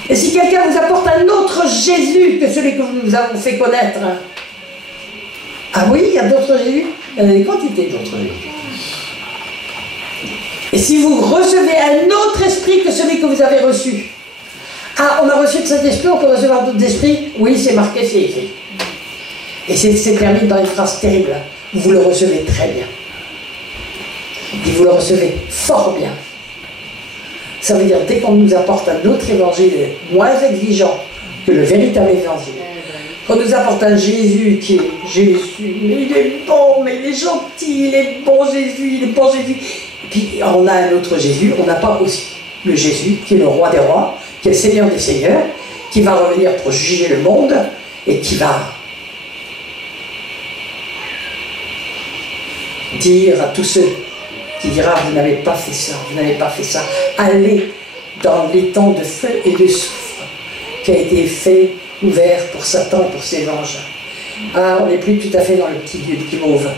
et si quelqu'un vous apporte un autre Jésus que celui que nous avons fait connaître, ah oui, il y a d'autres Jésus? Il y en a des quantités d'autres Jésus. Et si vous recevez un autre esprit que celui que vous avez reçu, ah, on a reçu de cet esprit, on peut recevoir d'autres esprits? Oui, c'est marqué, c'est écrit. Et c'est terminé dans une phrase terrible. Vous le recevez très bien. Et vous le recevez fort bien. Ça veut dire, dès qu'on nous apporte un autre évangile moins exigeant que le véritable évangile, qu'on nous apporte un Jésus qui est Jésus, mais il est bon, mais il est gentil, il est bon Jésus, il est bon Jésus. Et puis on a un autre Jésus, on n'a pas aussi le Jésus qui est le roi des rois, qui est le Seigneur des seigneurs, qui va revenir pour juger le monde et qui va dire à tous ceux qui dira vous n'avez pas fait ça, vous n'avez pas fait ça, allez dans l'étang de feu et de soufre qui a été fait, ouvert pour Satan et pour ses anges. Ah, on n'est plus tout à fait dans le petit Dieu qui mauve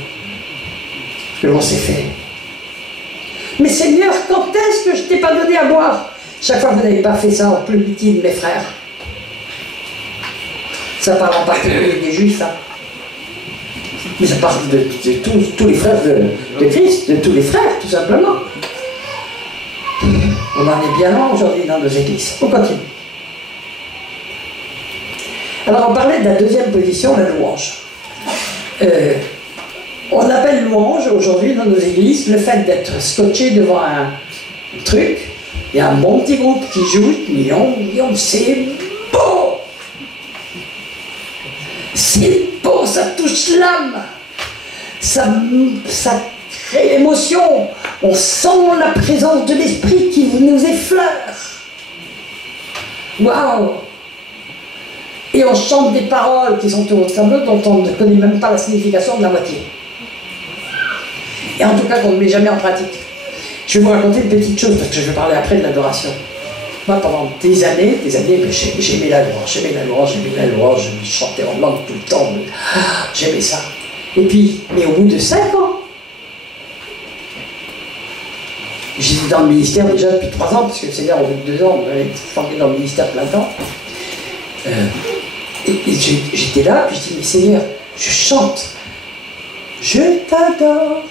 que l'on s'est fait. Mais Seigneur, quand est-ce que je t'ai pas donné à boire? Chaque fois que vous n'avez pas fait ça en plus petit de mes frères. Ça parle en particulier des Juifs, hein. Mais ça parle de tous les frères de Christ, de tous les frères, tout simplement. On en est bien loin aujourd'hui dans nos églises. On continue. Alors on parlait de la deuxième position, la louange. On appelle louange aujourd'hui dans nos églises le fait d'être scotché devant un truc, il y a un bon petit groupe qui joue, c'est beau! C'est beau, ça touche l'âme, ça crée l'émotion, on sent la présence de l'esprit qui nous effleure. Waouh! Et on chante des paroles qui sont au tableau dont on ne connaît même pas la signification de la moitié. Et en tout cas qu'on ne met jamais en pratique. Je vais vous raconter une petite chose parce que je vais parler après de l'adoration. Moi, pendant des années, j'aimais la louange, je chantais en langue tout le temps, j'aimais ça. Et puis, mais au bout de 5 ans, j'étais dans le ministère déjà depuis 3 ans, parce que le Seigneur, au bout de 2 ans, on avait formé dans le ministère plein temps. Et j'étais là, puis je dis, mais Seigneur, je chante, je t'adore.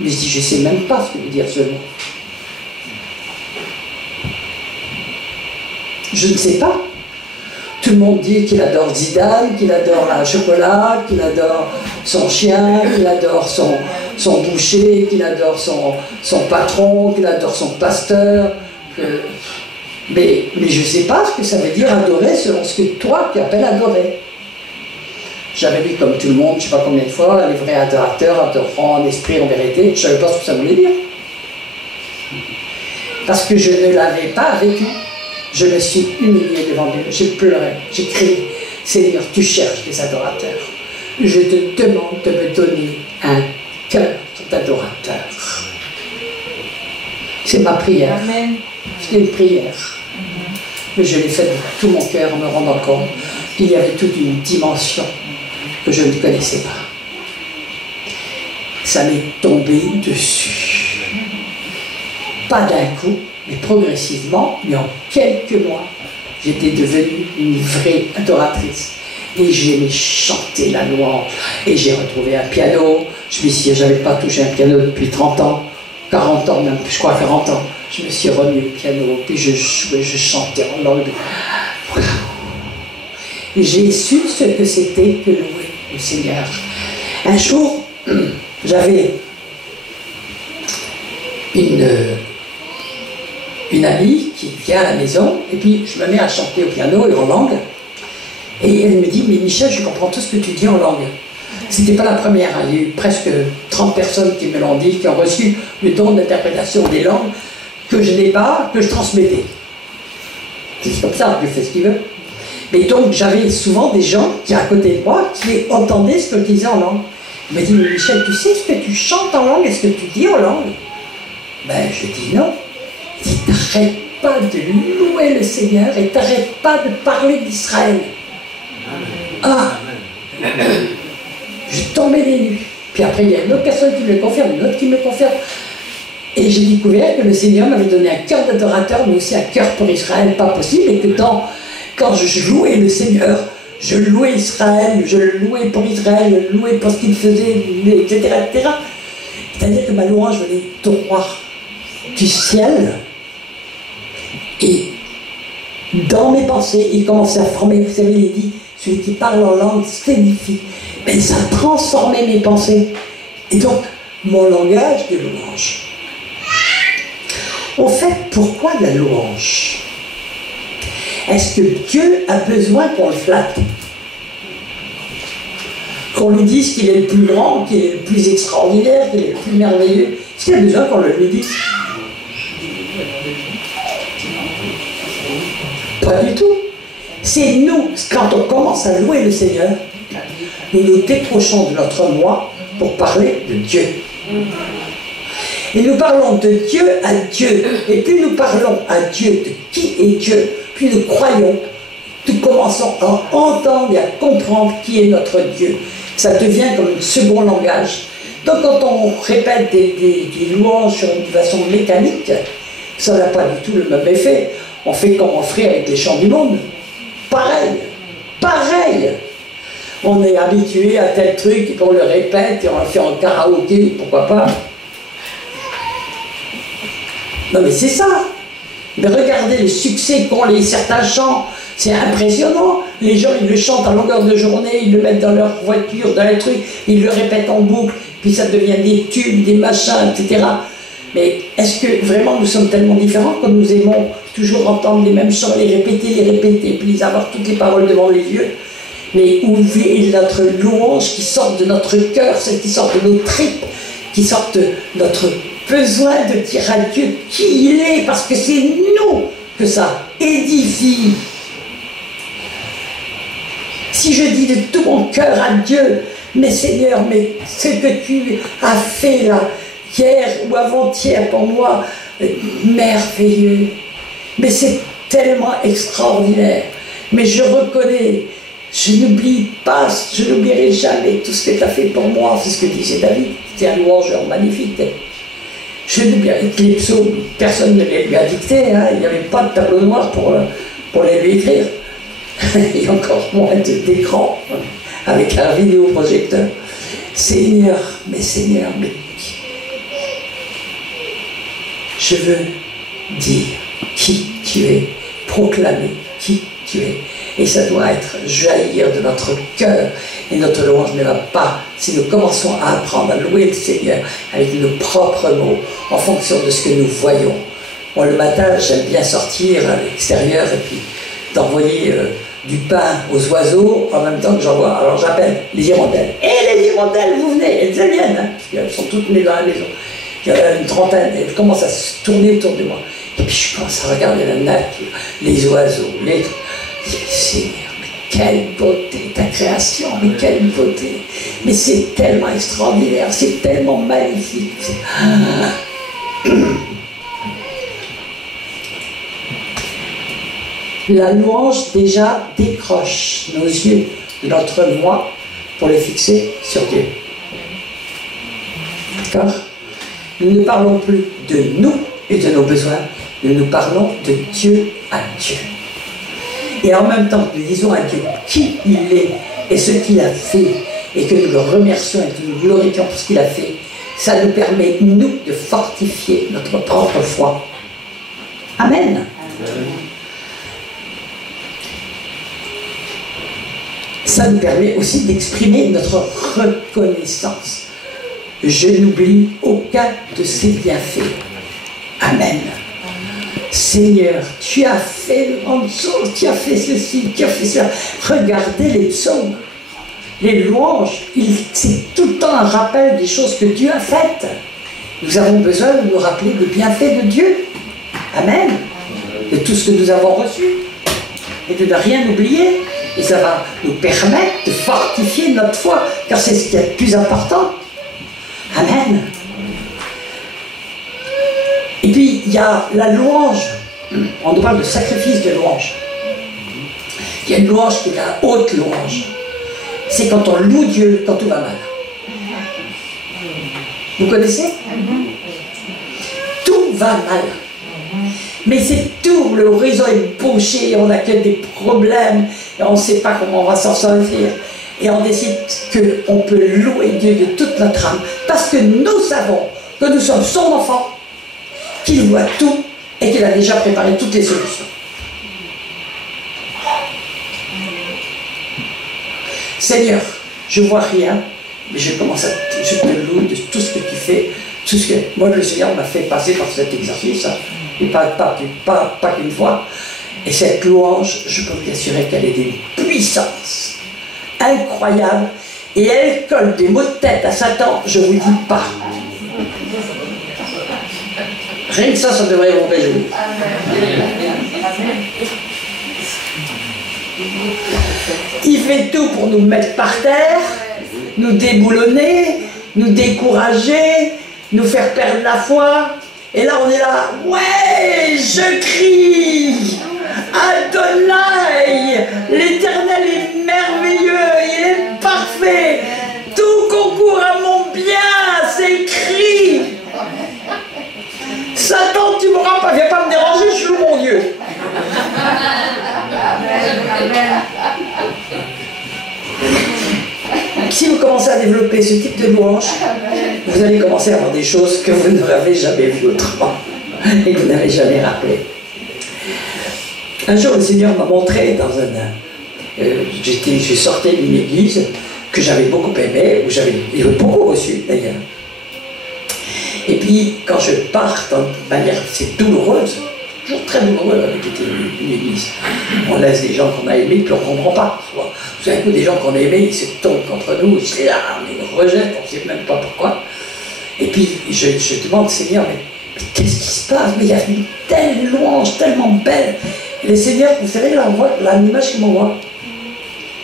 Mais je dis, je ne sais même pas ce que veut dire ce mot. Je ne sais pas. Tout le monde dit qu'il adore Zidane, qu'il adore la chocolat, qu'il adore son chien, qu'il adore son boucher, qu'il adore son patron, qu'il adore son pasteur. Mais je ne sais pas ce que ça veut dire adorer selon ce que toi tu appelles adorer. J'avais lu comme tout le monde, je ne sais pas combien de fois, les vrais adorateurs adoreront en esprit, en vérité. Je ne savais pas ce que ça voulait dire. Parce que je ne l'avais pas vécu. Je me suis humilié devant Dieu, j'ai pleuré, j'ai crié. Seigneur, tu cherches des adorateurs. Je te demande de me donner un cœur d'adorateur. C'est ma prière. Amen. C'est une prière. Mais je l'ai faite de tout mon cœur en me rendant compte qu'il y avait toute une dimension que je ne connaissais pas. Ça m'est tombé dessus. Pas d'un coup, mais progressivement, mais en quelques mois, j'étais devenue une vraie adoratrice. Et j'aimais chanter la louange. Et j'ai retrouvé un piano. Je me suis dit, j'avais pas touché un piano depuis 30 ans, 40 ans même, je crois 40 ans. Je me suis remis au piano, puis je jouais, je chantais en langue. Et j'ai su ce que c'était que louer le Seigneur. Un jour, j'avais une amie qui vient à la maison, et puis je me mets à chanter au piano et en langue. Et elle me dit, mais Michel, je comprends tout ce que tu dis en langue. C'était pas la première, hein. Il y a eu presque 30 personnes qui me l'ont dit, qui ont reçu le don d'interprétation des langues que je n'ai pas, que je transmettais. C'est comme ça, je fais ce qu'il veut. Mais donc j'avais souvent des gens qui, à côté de moi, qui entendaient ce que je disais en langue. Ils me disent, mais Michel, tu sais ce que tu chantes en langue et ce que tu dis en langue? Ben, je dis non. Il dit, t'arrêtes pas de louer le Seigneur et t'arrêtes pas de parler d'Israël. Ah, je tombais des nues. Puis après, il y a une autre personne qui me le confirme, une autre qui me le confirme. Et j'ai découvert que le Seigneur m'avait donné un cœur d'adorateur, mais aussi un cœur pour Israël, pas possible. Et que quand je louais le Seigneur, je louais Israël, je le louais pour Israël, je le louais pour ce qu'il faisait, etc., etc. C'est-à-dire que ma louange venait droit du ciel. Et dans mes pensées, il commençait à former, vous savez, il dit, celui qui parle en langue s'édifie. Mais ça transformait mes pensées. Et donc, mon langage de louange. Au fait, pourquoi la louange? Est-ce que Dieu a besoin qu'on le flatte? Qu'on lui dise qu'il est le plus grand, qu'il est le plus extraordinaire, qu'il est le plus merveilleux? Est-ce qu'il a besoin qu'on le lui dise? Pas du tout. C'est nous, quand on commence à louer le Seigneur, nous nous décrochons de notre moi pour parler de Dieu. Et nous parlons de Dieu à Dieu. Et plus nous parlons à Dieu de qui est Dieu, plus nous croyons, nous commençons à entendre et à comprendre qui est notre Dieu. Ça devient comme un second langage. Donc quand on répète des louanges sur une façon mécanique, ça n'a pas du tout le même effet. On fait comme on ferait avec les chants du monde. Pareil, pareil. On est habitué à tel truc, et qu'on le répète, et on le fait en karaoké, pourquoi pas. Non mais c'est ça. Mais regardez le succès qu'ont certains chants, c'est impressionnant. Les gens, ils le chantent à longueur de journée, ils le mettent dans leur voiture, dans les trucs, ils le répètent en boucle, puis ça devient des tubes, des machins, etc. Mais est-ce que vraiment nous sommes tellement différents que nous aimons toujours entendre les mêmes chants, les répéter, puis avoir toutes les paroles devant les yeux? Mais où est notre louange qui sort de notre cœur, celle qui sort de nos tripes, qui sort de notre besoin de dire à Dieu qui il est, parce que c'est nous que ça édifie. Si je dis de tout mon cœur à Dieu, mais Seigneur, mais ce que tu as fait là, hier ou avant-hier pour moi, merveilleux, mais c'est tellement extraordinaire, mais je reconnais, je n'oublie pas, je n'oublierai jamais tout ce que tu as fait pour moi, c'est ce que disait David, c'était un louangeur magnifique. Je n'oublierai que les psaumes, personne ne les lui a dictés, hein, il n'y avait pas de tableau noir pour les lui écrire, et encore moins d'écran, avec un vidéoprojecteur. Seigneur, mais je veux dire qui tu es, proclamer qui tu es. Et ça doit être jaillir de notre cœur. Et notre louange ne va pas si nous commençons à apprendre à louer le Seigneur avec nos propres mots, en fonction de ce que nous voyons, Moi, le matin, j'aime bien sortir à l'extérieur et puis d'envoyer du pain aux oiseaux en même temps que j'envoie. Alors j'appelle les hirondelles. Et les hirondelles, vous venez. Elles viennent, hein, parce qu'elles sont toutes nées dans la maison. Il y en a une trentaine. Elles commencent à se tourner autour de moi. Et puis je commence à regarder la nature, les oiseaux, les trucs. Je dis, Seigneur, mais quelle beauté ta création, mais quelle beauté. Mais c'est tellement extraordinaire, c'est tellement magnifique. La louange déjà décroche nos yeux de notre moi pour les fixer sur Dieu. D'accord? Nous ne parlons plus de nous et de nos besoins, nous parlons de Dieu à Dieu. Et en même temps que nous disons à Dieu qui il est et ce qu'il a fait, et que nous le remercions et que nous glorifions pour ce qu'il a fait, ça nous permet, nous, de fortifier notre propre foi. Amen. Ça nous permet aussi d'exprimer notre reconnaissance. Je n'oublie aucun de ses bienfaits. Amen. Seigneur, tu as fait de grandes choses, tu as fait ceci, tu as fait cela. Regardez les psaumes, les louanges, c'est tout le temps un rappel des choses que Dieu a faites. Nous avons besoin de nous rappeler des bienfaits de Dieu. Amen. De tout ce que nous avons reçu. Et de ne rien oublier. Et ça va nous permettre de fortifier notre foi, car c'est ce qui est le plus important. Amen. Et puis, il y a la louange. On nous parle de sacrifice de louange. Il y a une louange qui est la haute louange. C'est quand on loue Dieu quand tout va mal. Vous connaissez? Tout va mal. Mais c'est tout, l'horizon est bouché, on a que des problèmes, et on ne sait pas comment on va s'en sortir. Et on décide qu'on peut louer Dieu de toute notre âme, parce que nous savons que nous sommes son enfant, qu'il voit tout, et qu'il a déjà préparé toutes les solutions. Seigneur, je ne vois rien, mais je commence je te loue de tout ce que tu fais, tout ce que... Moi, le Seigneur m'a fait passer par cet exercice, hein. Et pas qu'une fois. Et cette louange, je peux vous assurer qu'elle est d'une puissance incroyable. Et elle colle des mots de tête à Satan, je ne vous dis pas. Rien que ça devrait vous réjouir. Il fait tout pour nous mettre par terre, nous déboulonner, nous décourager, nous faire perdre la foi. Et là, on est là, ouais, je crie, Adonai, l'Éternel est merveilleux, il est parfait, tout concourt à mon bien, c'est écrit. Satan, tu m'auras pas, viens pas me déranger, je loue mon Dieu. Si vous commencez à développer ce type de louange, vous allez commencer à avoir des choses que vous n'avez jamais vues autrement et que vous n'avez jamais rappelées. Un jour, le Seigneur m'a montré dans un... je sortais d'une église que j'avais beaucoup aimée, où j'avais beaucoup reçu d'ailleurs. Et puis, quand je pars de manière assez douloureuse, toujours très douloureux avec une église, on laisse des gens qu'on a aimés, puis on ne comprend pas. Vous avez un coup des gens qu'on a aimés, ils se tombent contre nous, ils se rejettent, on ne sait même pas pourquoi. Et puis, je demande, Seigneur, mais qu'est-ce qui se passe? Mais il y a une telle louange, tellement belle. Et le Seigneur, vous savez, l'image qu'il m'envoie.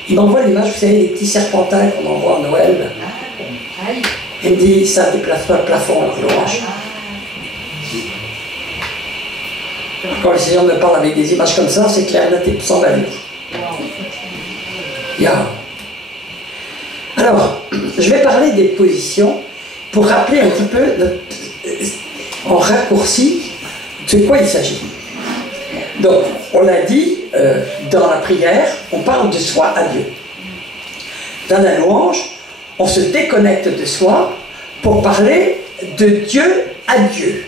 Il m'envoie l'image, vous savez, des petits serpentins qu'on envoie à Noël. Il me dit, ça ne déplace pas le plafond, leur louange. Quand le Seigneur me parle avec des images comme ça, c'est clair, net et sans valeur. Alors, je vais parler des positions pour rappeler un petit peu, en raccourci, de quoi il s'agit. Donc, on l'a dit, dans la prière, on parle de soi à Dieu. Dans la louange, on se déconnecte de soi pour parler de Dieu à Dieu.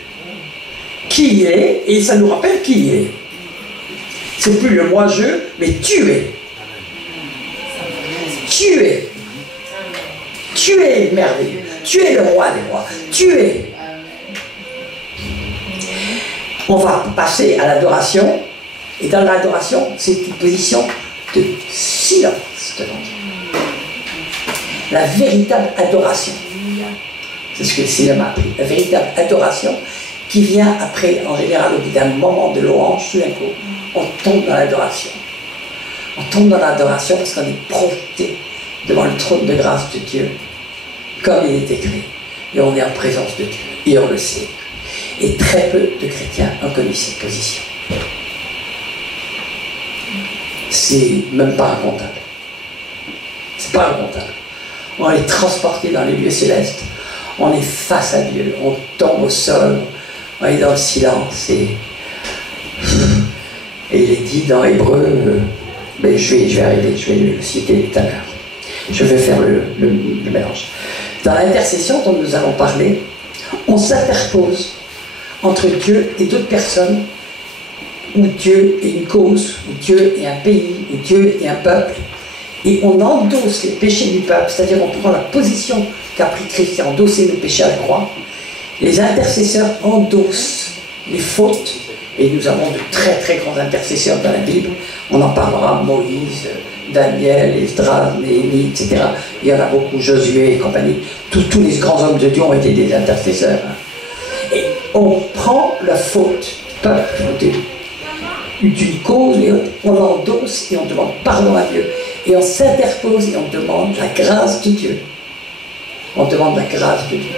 Qui il est, et ça nous rappelle qui il est. C'est plus le moi-je, mais tu es. Tu es. Tu es merveilleux. Tu es le roi des rois. Tu es. On va passer à l'adoration, et dans l'adoration, c'est une position de silence devant Dieu. La véritable adoration. C'est ce que le cinéma a appris. La véritable adoration qui vient après, en général, au bout d'un moment de louange, tout d'un coup, on tombe dans l'adoration. On tombe dans l'adoration parce qu'on est projeté devant le trône de grâce de Dieu, comme il est écrit. Et on est en présence de Dieu. Et on le sait. Et très peu de chrétiens ont connu cette position. C'est même pas racontable. C'est pas racontable. On est transporté dans les lieux célestes. On est face à Dieu. On tombe au sol. On est dans le silence. Et il est dit dans Hébreu, mais je vais arriver, je vais le citer tout à l'heure. Je vais faire le mélange. Dans l'intercession dont nous allons parler, on s'interpose entre Dieu et d'autres personnes, ou Dieu et une cause, ou Dieu et un pays, ou Dieu et un peuple, et on endosse les péchés du peuple, c'est-à-dire on prend la position qu'a pris Christ, endosser nos péchés à la croix. Les intercesseurs endossent les fautes, et nous avons de très très grands intercesseurs dans la Bible. On en parlera, Moïse, Daniel, Esdras, Néhémie, etc. Il y en a beaucoup, Josué et compagnie. Tous les grands hommes de Dieu ont été des intercesseurs. Et on prend la faute du peuple, d'une cause, et on l'endosse et on demande pardon à Dieu. Et on s'interpose et on demande la grâce de Dieu. On demande la grâce de Dieu.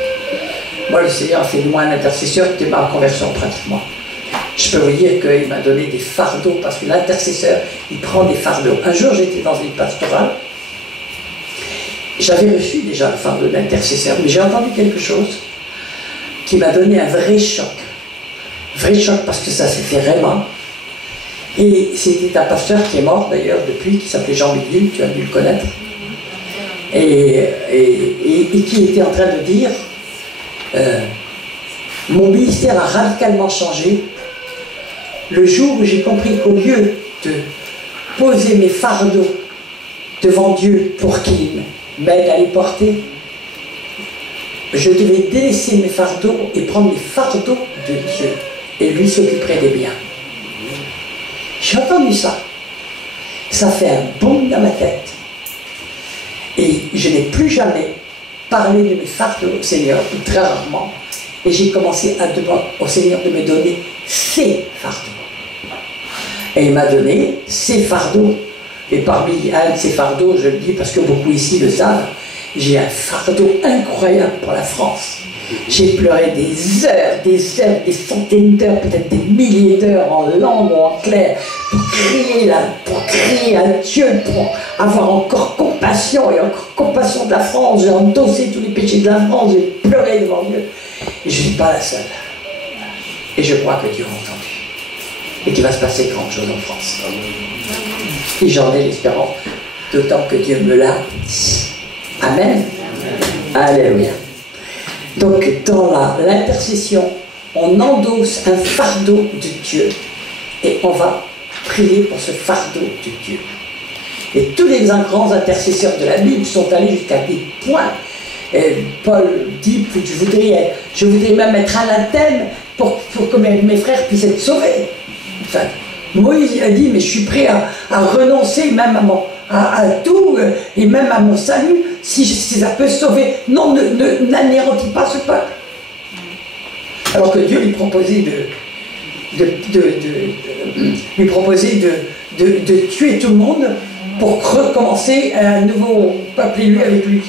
Moi, le Seigneur a fait de moi un intercesseur dès ma conversion pratiquement. Je peux vous dire qu'il m'a donné des fardeaux, parce que l'intercesseur, il prend des fardeaux. Un jour, j'étais dans une pastorale. J'avais reçu déjà le fardeau d'intercesseur, mais j'ai entendu quelque chose qui m'a donné un vrai choc. Vrai choc parce que ça s'est fait vraiment. Et c'était un pasteur qui est mort d'ailleurs depuis, qui s'appelait Jean Bidule, tu as dû le connaître. Et qui était en train de dire mon ministère a radicalement changé le jour où j'ai compris qu'au lieu de poser mes fardeaux devant Dieu pour qu'il m'aide à les porter, je devais délaisser mes fardeaux et prendre les fardeaux de Dieu, et lui s'occuperait des biens. J'ai entendu ça. Ça fait un bond dans ma tête. Et je n'ai plus jamais parlé de mes fardeaux au Seigneur, ou très rarement. Et j'ai commencé à demander au Seigneur de me donner ses fardeaux. Et il m'a donné ses fardeaux. Et parmi un de ces fardeaux, je le dis parce que beaucoup ici le savent, j'ai un fardeau incroyable pour la France. J'ai pleuré des heures, des centaines d'heures, peut-être des milliers d'heures en langue ou en clair, pour crier à Dieu, pour avoir encore compassion et encore compassion de la France. J'ai endossé tous les péchés de la France, j'ai pleuré devant Dieu. Et je ne suis pas la seule. Et je crois que Dieu a entendu. Et qu'il va se passer grand chose en France. Et j'en ai l'espérance, d'autant que Dieu me l'a dit. Amen. Alléluia. Donc, dans l'intercession, on endosse un fardeau de Dieu et on va prier pour ce fardeau de Dieu. Et tous les grands intercesseurs de la Bible sont allés jusqu'à des points. Et Paul dit que je voudrais même être anathème pour que mes frères puissent être sauvés. Enfin, Moïse a dit, mais je suis prêt à renoncer même à tout, et même à mon salut, si ça peut sauver. Non, n'anéantis pas ce peuple. Alors que Dieu lui proposait de tuer tout le monde pour recommencer un nouveau peuple élu avec lui.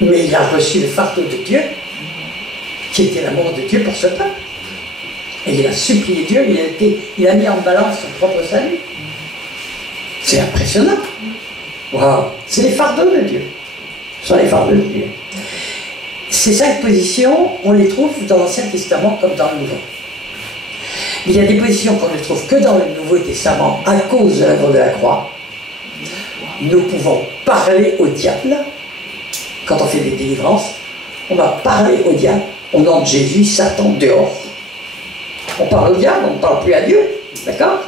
Mais il a reçu le fardeau de Dieu, qui était l'amour de Dieu pour ce peuple. Et il a supplié Dieu, il a mis en balance son propre salut. C'est impressionnant. Waouh! C'est les fardeaux de Dieu. Ce sont les fardeaux de Dieu. Ces 5 positions, on les trouve dans l'Ancien Testament comme dans le Nouveau. Mais il y a des positions qu'on ne trouve que dans le Nouveau Testament à cause de l'œuvre de la croix. Nous pouvons parler au diable. Quand on fait des délivrances, on va parler au diable. Au nom de Jésus, Satan dehors. On parle au diable, on ne parle plus à Dieu. D'accord?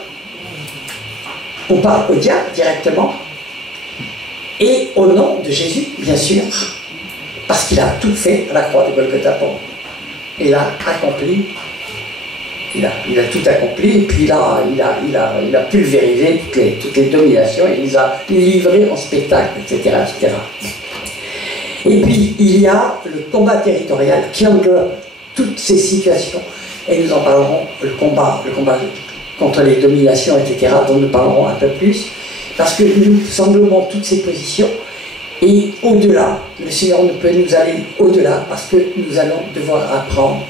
On parle au diable directement. Et au nom de Jésus, bien sûr. Parce qu'il a tout fait à la croix de Golgotha pour nous. Il a accompli il a tout accompli, et puis il a pulvérisé toutes les dominations, il les a livrées en spectacle, etc., etc. Et puis il y a le combat territorial qui englobe toutes ces situations, et nous en parlerons, le combat contre les dominations, etc., dont nous parlerons un peu plus, parce que nous englobons toutes ces positions, et au-delà, le Seigneur ne peut nous aller au-delà, parce que nous allons devoir apprendre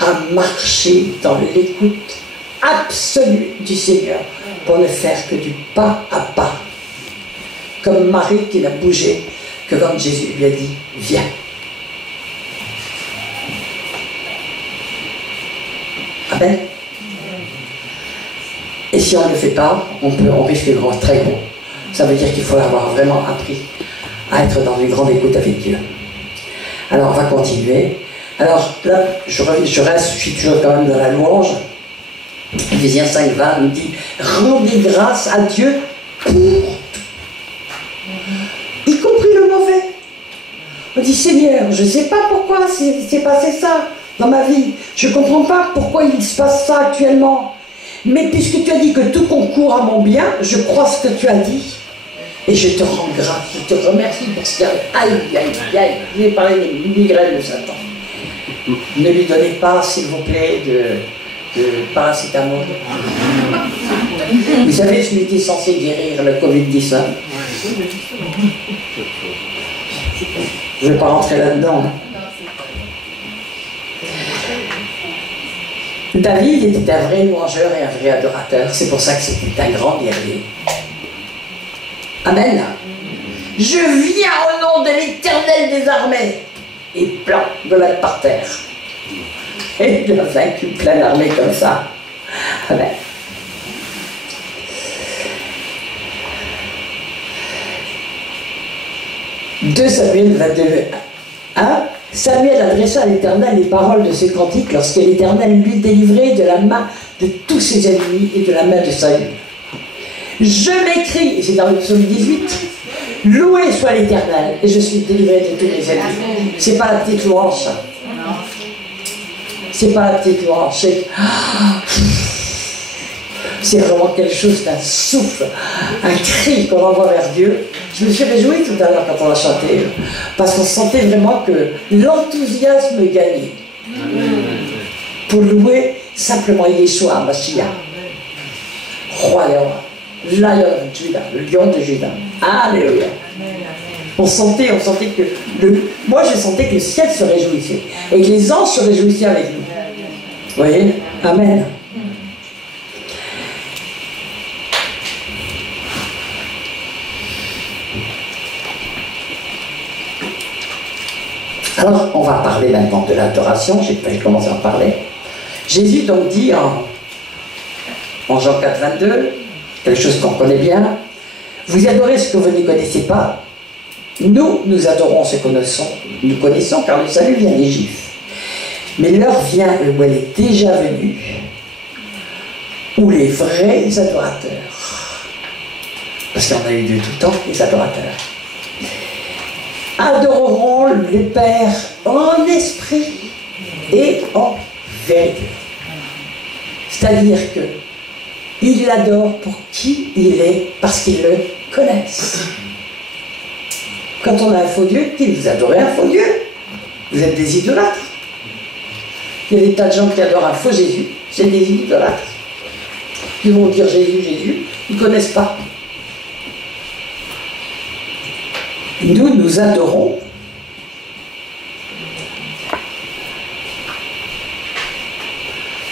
à marcher dans l'écoute absolue du Seigneur, pour ne faire que du pas à pas, comme Marie qui n'a bougé que quand Jésus lui a dit « Viens ». Amen. Et si on ne le fait pas, on risque de très gros. Ça veut dire qu'il faut avoir vraiment appris à être dans une grande écoute avec Dieu. Alors on va continuer. Alors là, je suis toujours quand même dans la louange. Éphésiens 5:20 nous dit « Rendez grâce à Dieu pour tout, y compris le mauvais. » On dit « Seigneur, je ne sais pas pourquoi s'est passé ça dans ma vie. Je ne comprends pas pourquoi il se passe ça actuellement. Mais puisque tu as dit que tout concourt à mon bien, je crois ce que tu as dit. Et je te rends grâce, je te remercie pour ce qu'il y a. Aïe, aïe, aïe, j'ai parlé des migraines de Satan. Ne lui donnez pas, s'il vous plaît, de paracétamol. Vous savez, je m'étais censé guérir le Covid-19. Je ne vais pas rentrer là-dedans. David était un vrai louangeur et un vrai adorateur. C'est pour ça que c'était un grand guerrier. Amen. Je viens au nom de l'Éternel des armées. Et plan de la par terre. Et il a vaincu plein d'armées comme ça. Amen. « 2 Samuel 22, 1. Samuel adressa à l'Éternel les paroles de ce cantique lorsque l'Éternel lui délivrait de la main de tous ses ennemis et de la main de Saül. Je m'écris, et c'est dans le psaume 18, loué soit l'Éternel, et je suis délivré de tous mes ennemis. C'est pas la petite louange, ça. C'est pas la petite louange, c'est vraiment quelque chose d'un souffle, un cri qu'on envoie vers Dieu. Je me suis réjouie tout à l'heure quand on a chanté, parce qu'on sentait vraiment que l'enthousiasme gagnait pour louer simplement Yeshua, Mashiach, roi des rois, Lion de Juda, le lion de Juda. Alléluia. On sentait que moi je sentais que le ciel se réjouissait et que les anges se réjouissaient avec nous. Vous voyez? Amen. Alors, on va parler maintenant de l'adoration. J'ai commencé à en parler. Jésus donc dit en Jean 4, 22, quelque chose qu'on connaît bien, vous adorez ce que vous ne connaissez pas. Nous adorons ce que nous connaissons, car le salut vient des Juifs. Mais l'heure vient où elle est déjà venue, où les vrais adorateurs, parce qu'il y en a eu de tout temps, les adorateurs, adoreront le Père en esprit et en vérité. C'est-à-dire que ils l'adorent pour qui il est, parce qu'ils le connaissent. Quand on a un faux Dieu, qui vous adorez un faux Dieu? Vous êtes des idolâtres. Il y a des tas de gens qui adorent un faux Jésus, c'est des idolâtres. Ils vont dire Jésus, Jésus, ils ne connaissent pas. Nous adorons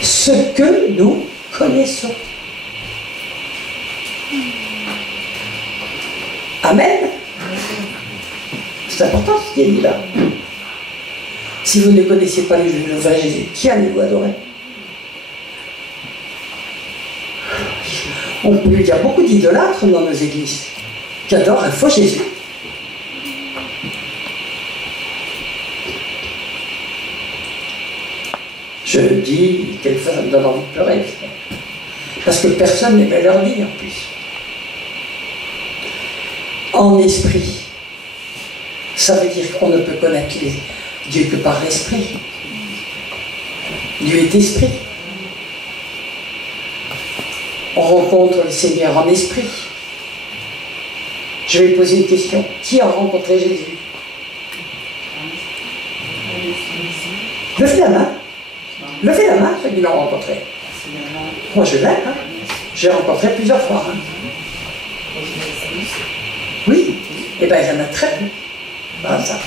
ce que nous connaissons. Amen. C'est important ce qui est dit là. Si vous ne connaissez pas le vrai Jésus, qui allez-vous adorer? Il y a beaucoup d'idolâtres dans nos églises qui adorent un faux Jésus. Je dis, quelquefois ça me donne envie de pleurer. Parce que personne n'aimait leur dire en plus. En esprit. Ça veut dire qu'on ne peut connaître Dieu que par l'esprit. Dieu est esprit. On rencontre le Seigneur en esprit. Je vais poser une question. Qui a rencontré Jésus? Levez la main. Levez la main, ceux qui l'ont rencontré. Moi, je l'aime. Hein. J'ai rencontré plusieurs fois. Hein. Oui. Eh bien, il y en a très peu. Voilà ça.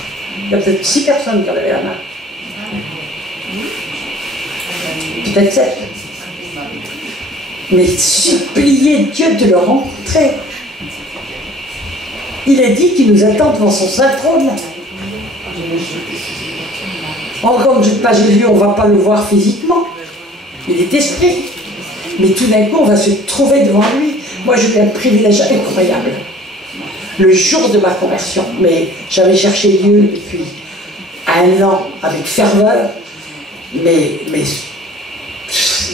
Il y a peut-être 6 personnes qui ont levé la main. Peut-être 7. Mais suppliez Dieu de le rencontrer. Il est dit qu'il nous attend devant son saint trône. Encore que pas Jésus, on ne va pas le voir physiquement. Il est esprit. Mais tout d'un coup, on va se trouver devant lui. Moi, j'ai eu un privilège incroyable. Le jour de ma conversion, mais j'avais cherché Dieu depuis 1 an avec ferveur, mais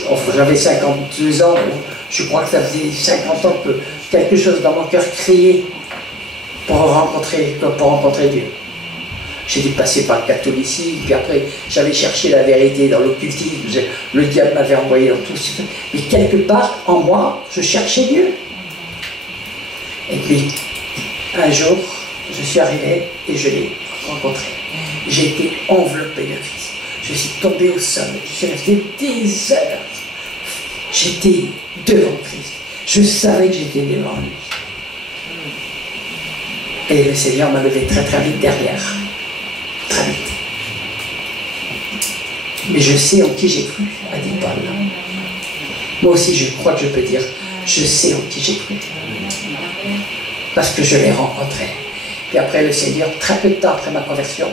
enfin, j'avais 52 ans, je crois que ça faisait 50 ans que quelque chose dans mon cœur criait pour rencontrer Dieu. J'ai dû passer par le catholicisme, puis après j'avais cherché la vérité dans l'occultisme, le diable m'avait envoyé dans tout ce... Mais quelque part en moi, je cherchais Dieu. Et puis, un jour, je suis arrivé et je l'ai rencontré. J'ai été enveloppé de Christ. Je suis tombé au sol. Je suis resté des heures. J'étais devant Christ. Je savais que j'étais devant lui. Et le Seigneur m'a levé très très vite derrière. Très vite. Mais je sais en qui j'ai cru, a dit Paul. Moi aussi, je crois que je peux dire, je sais en qui j'ai cru. Parce que je l'ai rencontré. Puis après, le Seigneur, très peu de temps après ma conversion,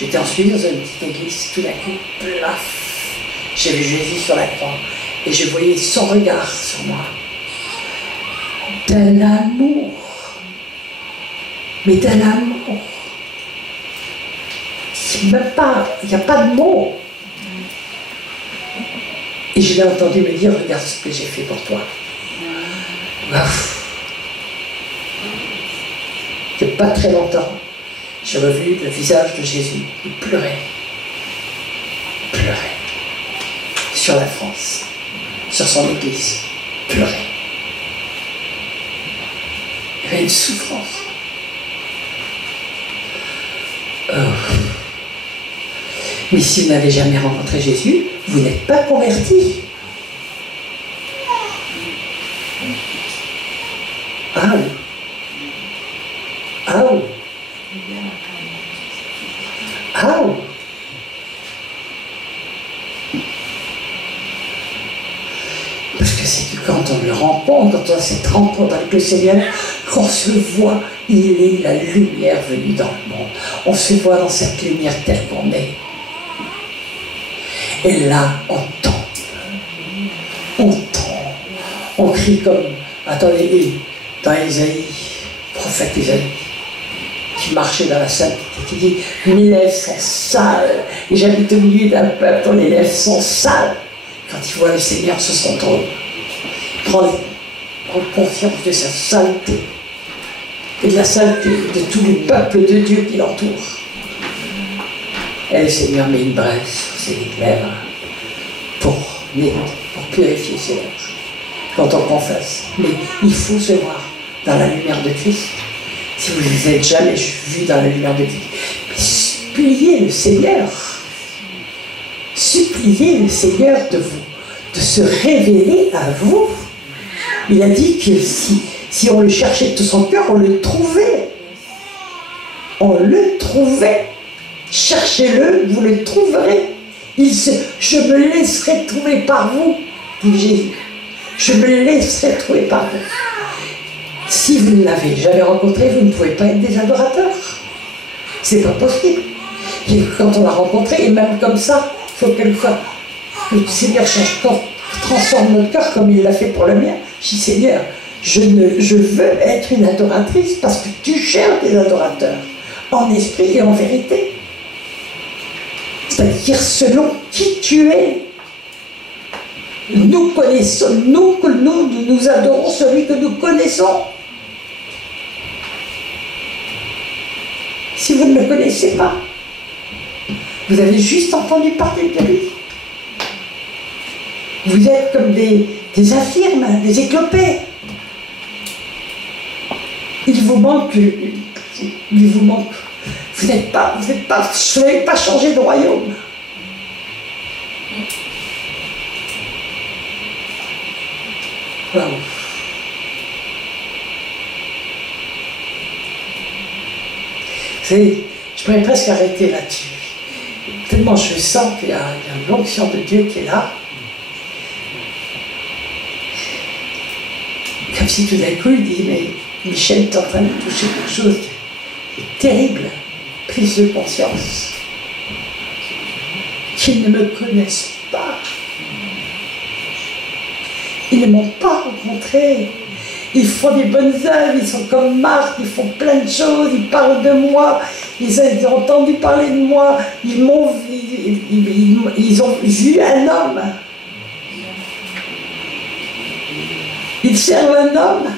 j'étais en Suisse dans une petite église, tout d'un coup, plaf, j'ai vu Jésus sur la croix, et je voyais son regard sur moi. D'un amour, mais d'un amour. Il n'y a pas de mots. Et je l'ai entendu me dire, regarde ce que j'ai fait pour toi. Ouf. Il n'y a pas très longtemps, j'ai revu le visage de Jésus. Il pleurait. Il pleurait. Sur la France. Sur son église. Il pleurait. Il y avait une souffrance. Oh. Mais si vous n'avez jamais rencontré Jésus, vous n'êtes pas converti. Ah oui. Ah oui. Ah oui. Parce que c'est que quand on le rencontre, quand on a cette rencontre avec le Seigneur, qu'on se voit, il est la lumière venue dans le monde. On se voit dans cette lumière telle qu'on est. Et là, on tombe. On tombe. On crie comme, attendez, dans Isaïe, prophète Isaïe, qui marchait dans la salle, qui dit, mes lèvres sont sales, et j'habite au milieu d'un peuple dont les lèvres sont sales. Quand il voit le Seigneur sur son trône, il prend conscience de sa saleté, et de la saleté de tout le peuple de Dieu qui l'entoure. Et le Seigneur met une braise sur ses lèvres pour purifier ses lèvres quand on confesse. Mais il faut se voir dans la lumière de Christ. Si vous ne vous êtes jamais vu dans la lumière de Christ, suppliez le Seigneur. Suppliez le Seigneur de se révéler à vous. Il a dit que si on le cherchait de tout son cœur, on le trouvait. On le trouvait. Cherchez-le, vous le trouverez. Je me laisserai trouver par vous, dit Jésus. Je me laisserai trouver par vous. Si vous ne l'avez jamais rencontré, vous ne pouvez pas être des adorateurs. C'est pas possible. Et quand on l'a rencontré, et même comme ça, il faut quelquefois que le Seigneur transforme notre cœur comme il l'a fait pour le mien. Je dis, Seigneur, je veux être une adoratrice parce que tu cherches des adorateurs, en esprit et en vérité. C'est-à-dire selon qui tu es. Nous connaissons, nous adorons celui que nous connaissons. Si vous ne le connaissez pas, vous avez juste entendu parler de lui. Vous êtes comme des des infirmes, des éclopés. Il vous manque, vous n'avez pas changé de royaume. Wow. Vous savez, je pourrais presque arrêter là-dessus. Tellement je sens qu'il y a une onction de Dieu qui est là. Comme si tout d'un coup il dit, mais Michel est en train de toucher quelque chose de terrible, prise de conscience, qu'ils ne me connaissent pas. Ils ne m'ont pas rencontré. Ils font des bonnes œuvres, ils sont comme Marc, ils font plein de choses, ils parlent de moi, ils ont entendu parler de moi, ils ont vu un homme. Ils servent un homme.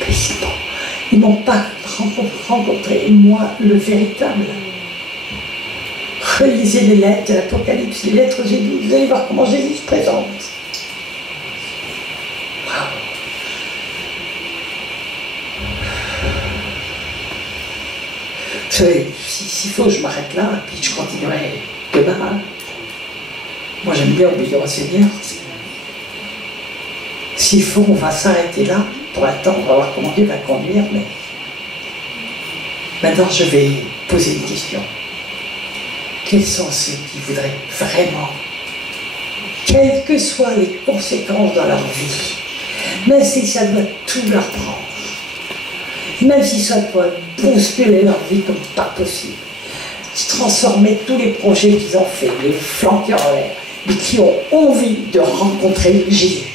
Mais ils ne m'ont pas rencontré, moi, le véritable. Relisez les lettres de l'Apocalypse, les lettres aux églises, vous allez voir comment Jésus se présente. Vous savez, s'il faut, je m'arrête là, et puis je continuerai demain. Moi, j'aime bien obéir au Seigneur. S'il faut, on va s'arrêter là. Pour l'instant, on va voir comment Dieu va conduire, mais maintenant, je vais poser une question. Quels sont ceux qui voudraient vraiment, quelles que soient les conséquences dans leur vie, même si ça doit tout leur prendre, même si ça doit bousculer leur vie comme pas possible, transformer tous les projets qu'ils ont faits, les flanquer en l'air, mais qui ont envie de rencontrer Jésus.